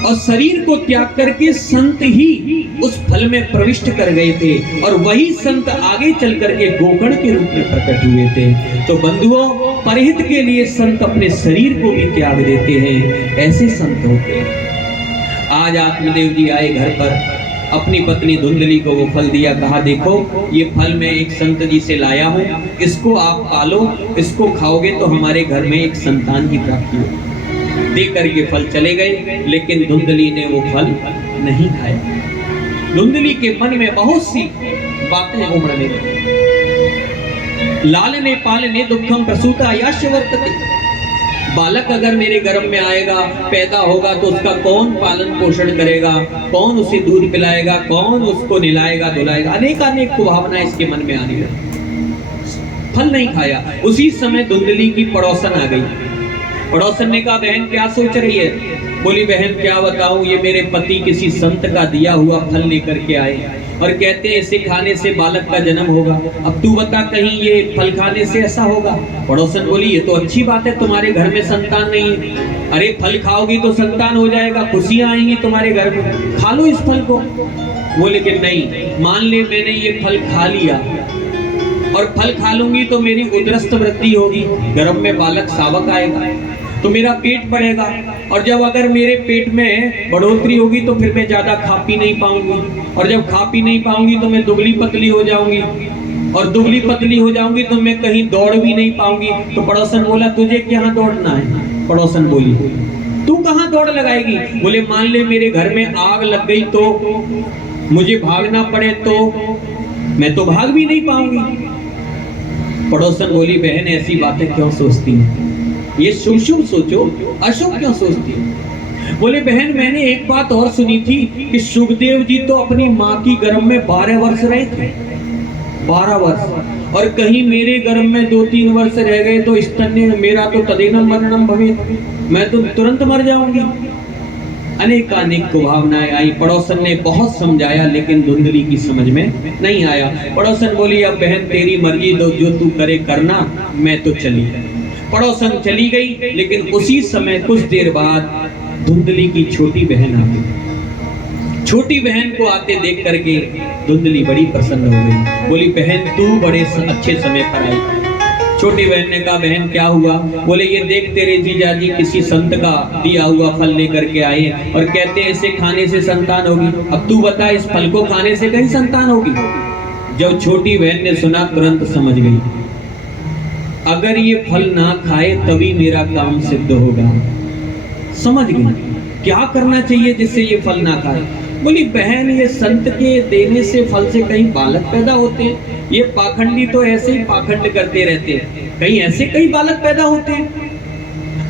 और शरीर को त्याग करके संत ही उस फल में प्रविष्ट कर गए थे और वही संत आगे चल करके गोकर्ण के रूप में प्रकट हुए थे। तो बंधुओं, परहित के लिए संत अपने शरीर को भी त्याग देते हैं, ऐसे संत होते हैं। आज आत्मदेव जी आए घर पर, अपनी पत्नी धुंधली को वो फल दिया, कहा देखो ये फल मैं एक संत जी से लाया हूँ, इसको आप पालो, इसको खाओगे तो हमारे घर में एक संतान की प्राप्ति होगी। दे करके फल चले गए, लेकिन धुंधली ने वो फल नहीं खाया। धुंधली के मन में बहुत सी बातें उमड़ने लगी। लालने पालने दुखम प्रसूता यास्य वर्तते, बालक अगर मेरे गर्भ में आएगा, पैदा होगा तो उसका कौन पालन पोषण करेगा, कौन उसे दूध पिलाएगा, कौन उसको निलाएगा धुलाएगा। अनेक अनेक भावनाएं इसके मन में आने लगी। फल नहीं खाया। उसी समय धुंधली की पड़ोसन आ गई। पड़ोसन ने कहा बहन क्या सोच रही है? बोली बहन क्या बताऊं, ये मेरे पति किसी संत का दिया हुआ फल लेकर के आए और कहते हैं इसे खाने से बालक का जन्म होगा। अब तू बता कहीं ये फल खाने से ऐसा होगा? पड़ोसन बोली ये तो अच्छी बात है, तुम्हारे घर में संतान नहीं है। अरे फल खाओगी तो संतान हो जाएगा, खुशियां आएंगी तुम्हारे घर में, खा लो इस फल को। वो लेकिन नहीं, मान ले मैंने ये फल खा लिया और फल खा लूंगी तो मेरी उदरस्थ वृद्धि होगी, गर्भ में बालक शावक आएगा तो मेरा पेट बढ़ेगा, और जब अगर मेरे पेट में बढ़ोतरी होगी तो फिर मैं ज्यादा खा पी नहीं पाऊंगी, और जब खा पी नहीं पाऊंगी तो मैं दुबली पतली हो जाऊंगी, और दुबली पतली हो जाऊंगी तो मैं कहीं दौड़ भी नहीं पाऊंगी। तो पड़ोसन बोला तुझे क्या दौड़ना है? पड़ोसन बोली तू कहाँ दौड़ लगाएगी? बोले मान ले मेरे घर में आग लग गई तो मुझे भागना पड़े तो मैं तो भाग भी नहीं पाऊंगी। पड़ोसन बोली बहन ऐसी बातें क्यों सोचती है, ये शुभ शुभ सोचो, अशुभ क्यों सोचती है? बोले बहन मैंने एक बात और सुनी थी कि सुखदेव जी तो अपनी माँ की गर्भ में 12 वर्ष रहे थे, 12 वर्ष, और कहीं मेरे गर्भ में 2-3 वर्ष रह गए तो स्तन्य मेरा तो तदेनम मरणम भवे, मैं तो तुरंत मर जाऊंगी। अनेकानेक भावनाएं आई। पड़ोसन ने बहुत समझाया लेकिन धुंधली की समझ में नहीं आया। पड़ोसन बोली अब बहन तेरी मर्जी, दो जो तू करे करना, मैं तो चली। पड़ोसन चली गई, लेकिन उसी समय कुछ देर बाद धुंधली की छोटी बहन आ गई। छोटी बहन को आते देख करके धुंधली बड़ी प्रसन्न हो गई। बोली बहन तू बड़े अच्छे समय पर आई। छोटी बहन ने कहा बहन क्या हुआ? बोले ये देख तेरे जीजाजी किसी संत का दिया हुआ फल लेकर के आए और कहते हैं इसे खाने से संतान होगी। अब तू बता इस फल को खाने से कहीं संतान होगी? जब छोटी बहन ने सुना तुरंत समझ गई, अगर ये फल ना खाए तभी मेरा काम सिद्ध होगा। समझ गई क्या करना चाहिए जिससे ये फल ना खाए। बोली बहन ये संत के देने से फल से कहीं बालक पैदा होते हैं, ये पाखंडी तो ऐसे ही पाखंड करते रहते हैं, कहीं ऐसे कई बालक पैदा होते हैं।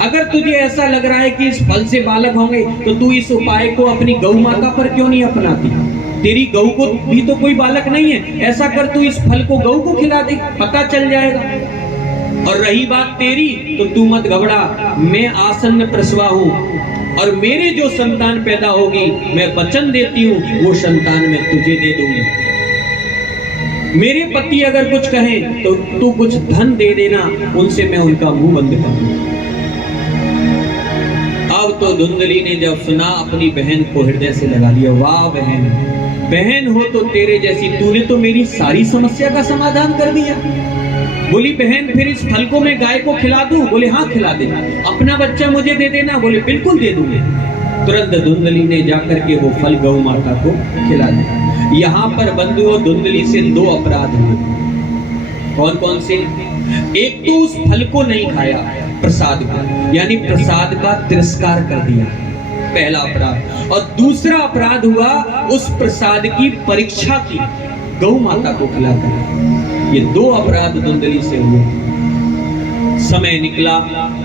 अगर तुझे ऐसा लग रहा है कि इस फल से बालक होंगे तो तू इस उपाय को अपनी गौ माता पर क्यों नहीं अपनाती? तेरी गौ को भी तो कोई बालक नहीं है, ऐसा कर तू इस फल को गौ को खिला दे, पता चल जाएगा। और रही बात तेरी तो तू मत घबरा, मैं आसन्न प्रसवा हूँ और मेरे जो संतान पैदा होगी मैं वचन देती हूँ वो संतान मैं तुझे दे दूंगी। मेरे पति अगर कुछ कहें तो तू कुछ धन दे देना, उनसे मैं उनका मुंह बंद कर दूंगा। अब तो धुंधली ने जब सुना अपनी बहन को हृदय से लगा लिया। वाह बहन, बहन हो तो तेरे जैसी, तूने तो मेरी सारी समस्या का समाधान कर दिया। बोली बहन फिर इस फल को मैं गाय को खिला दूं? बोले हाँ खिला दे। अपना बच्चा मुझे दे देना? बोले बिल्कुल दे दूंगे। तुरंत धुंधली ने जाकर के वो फल गौ माता को खिला दिया। यहाँ पर बंधुओं धुंधली से 2 अपराध हुए। कौन कौन से? एक तो उस फल को नहीं खाया, प्रसाद का, यानी प्रसाद का तिरस्कार कर दिया, पहला अपराध। और दूसरा अपराध हुआ उस प्रसाद की परीक्षा की, गौ माता को खिलाकर। ये 2 अपराध धुंधली से हुए। समय निकला,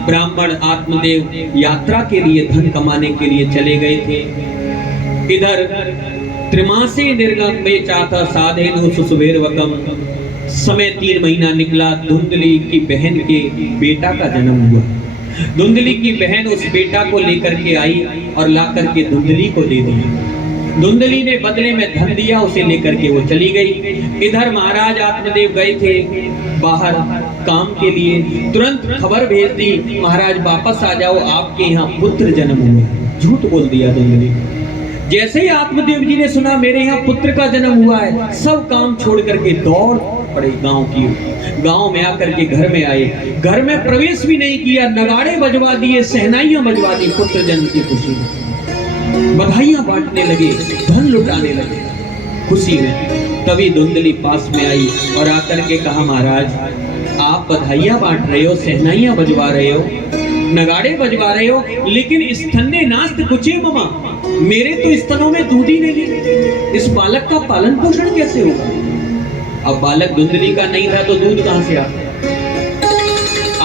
ब्राह्मण आत्मदेव यात्रा के लिए धन कमाने के लिए चले गए थे। इधर त्रिमासे निर्गमे चाथा साधेनु सुसुभेर्वकम, समय 3 महीना निकला। धुंधली की बहन के बेटा का जन्म हुआ। धुंधली की बहन उस बेटा को लेकर के आई और ला करके धुंधली को दे दिया। धुंधली ने बदले में धन दिया, उसे लेकर के वो चली गई। इधर महाराज आत्मदेव गए थे बाहर काम के लिए, तुरंत खबर भेज दी महाराज वापस आ जाओ, आपके यहाँ पुत्र जन्म हुआ। झूठ बोल दिया धुंधली। जैसे ही आत्मदेव जी ने सुना मेरे यहाँ पुत्र का जन्म हुआ है, सब काम छोड़ करके दौड़ पड़े गांव की। गांव में आकर के घर में आए, घर में प्रवेश भी नहीं किया, नगाड़े बजवा दिए, सहनाइयां बजवा दी पुत्र जन्म की खुशी में। बधाइयां बांटने लगे, धन लुटाने लगे खुशी में। तभी धुंधली पास में आई और आकर के कहा महाराज आप बधाइयां बांट रहे हो, सहनाइयां बजवा रहे हो, नगाड़े बजवा रहे हो, लेकिन स्तन्य नास्त कुचे ममा, मेरे तो स्तनों में दूध ही नहीं, इस बालक का पालन पोषण कैसे होगा? अब बालक धुंधली का नहीं था तो दूध कहां से आता?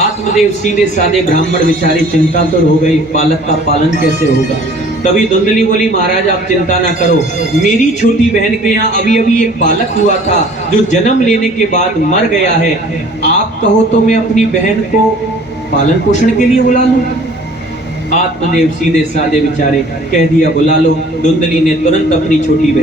आत्मदेव सीधे साधे ब्राह्मण बेचारे चिंता तो हो गई, बालक का पालन कैसे होगा? तभी धुंधली बोली, महाराज आप चिंता ना करो, मेरी छोटी बहन के यहाँ अभी अभी एक बालक हुआ था जो जन्म लेने के बाद मर गया है। आप कहो तो मैं अपनी बहन को पालन पोषण के लिए बुला लूं। आत्मदेव सीधे साधे विचारे, कह दिया बुला लो। धुंधली ने तुरंत अपनी छोटी बहन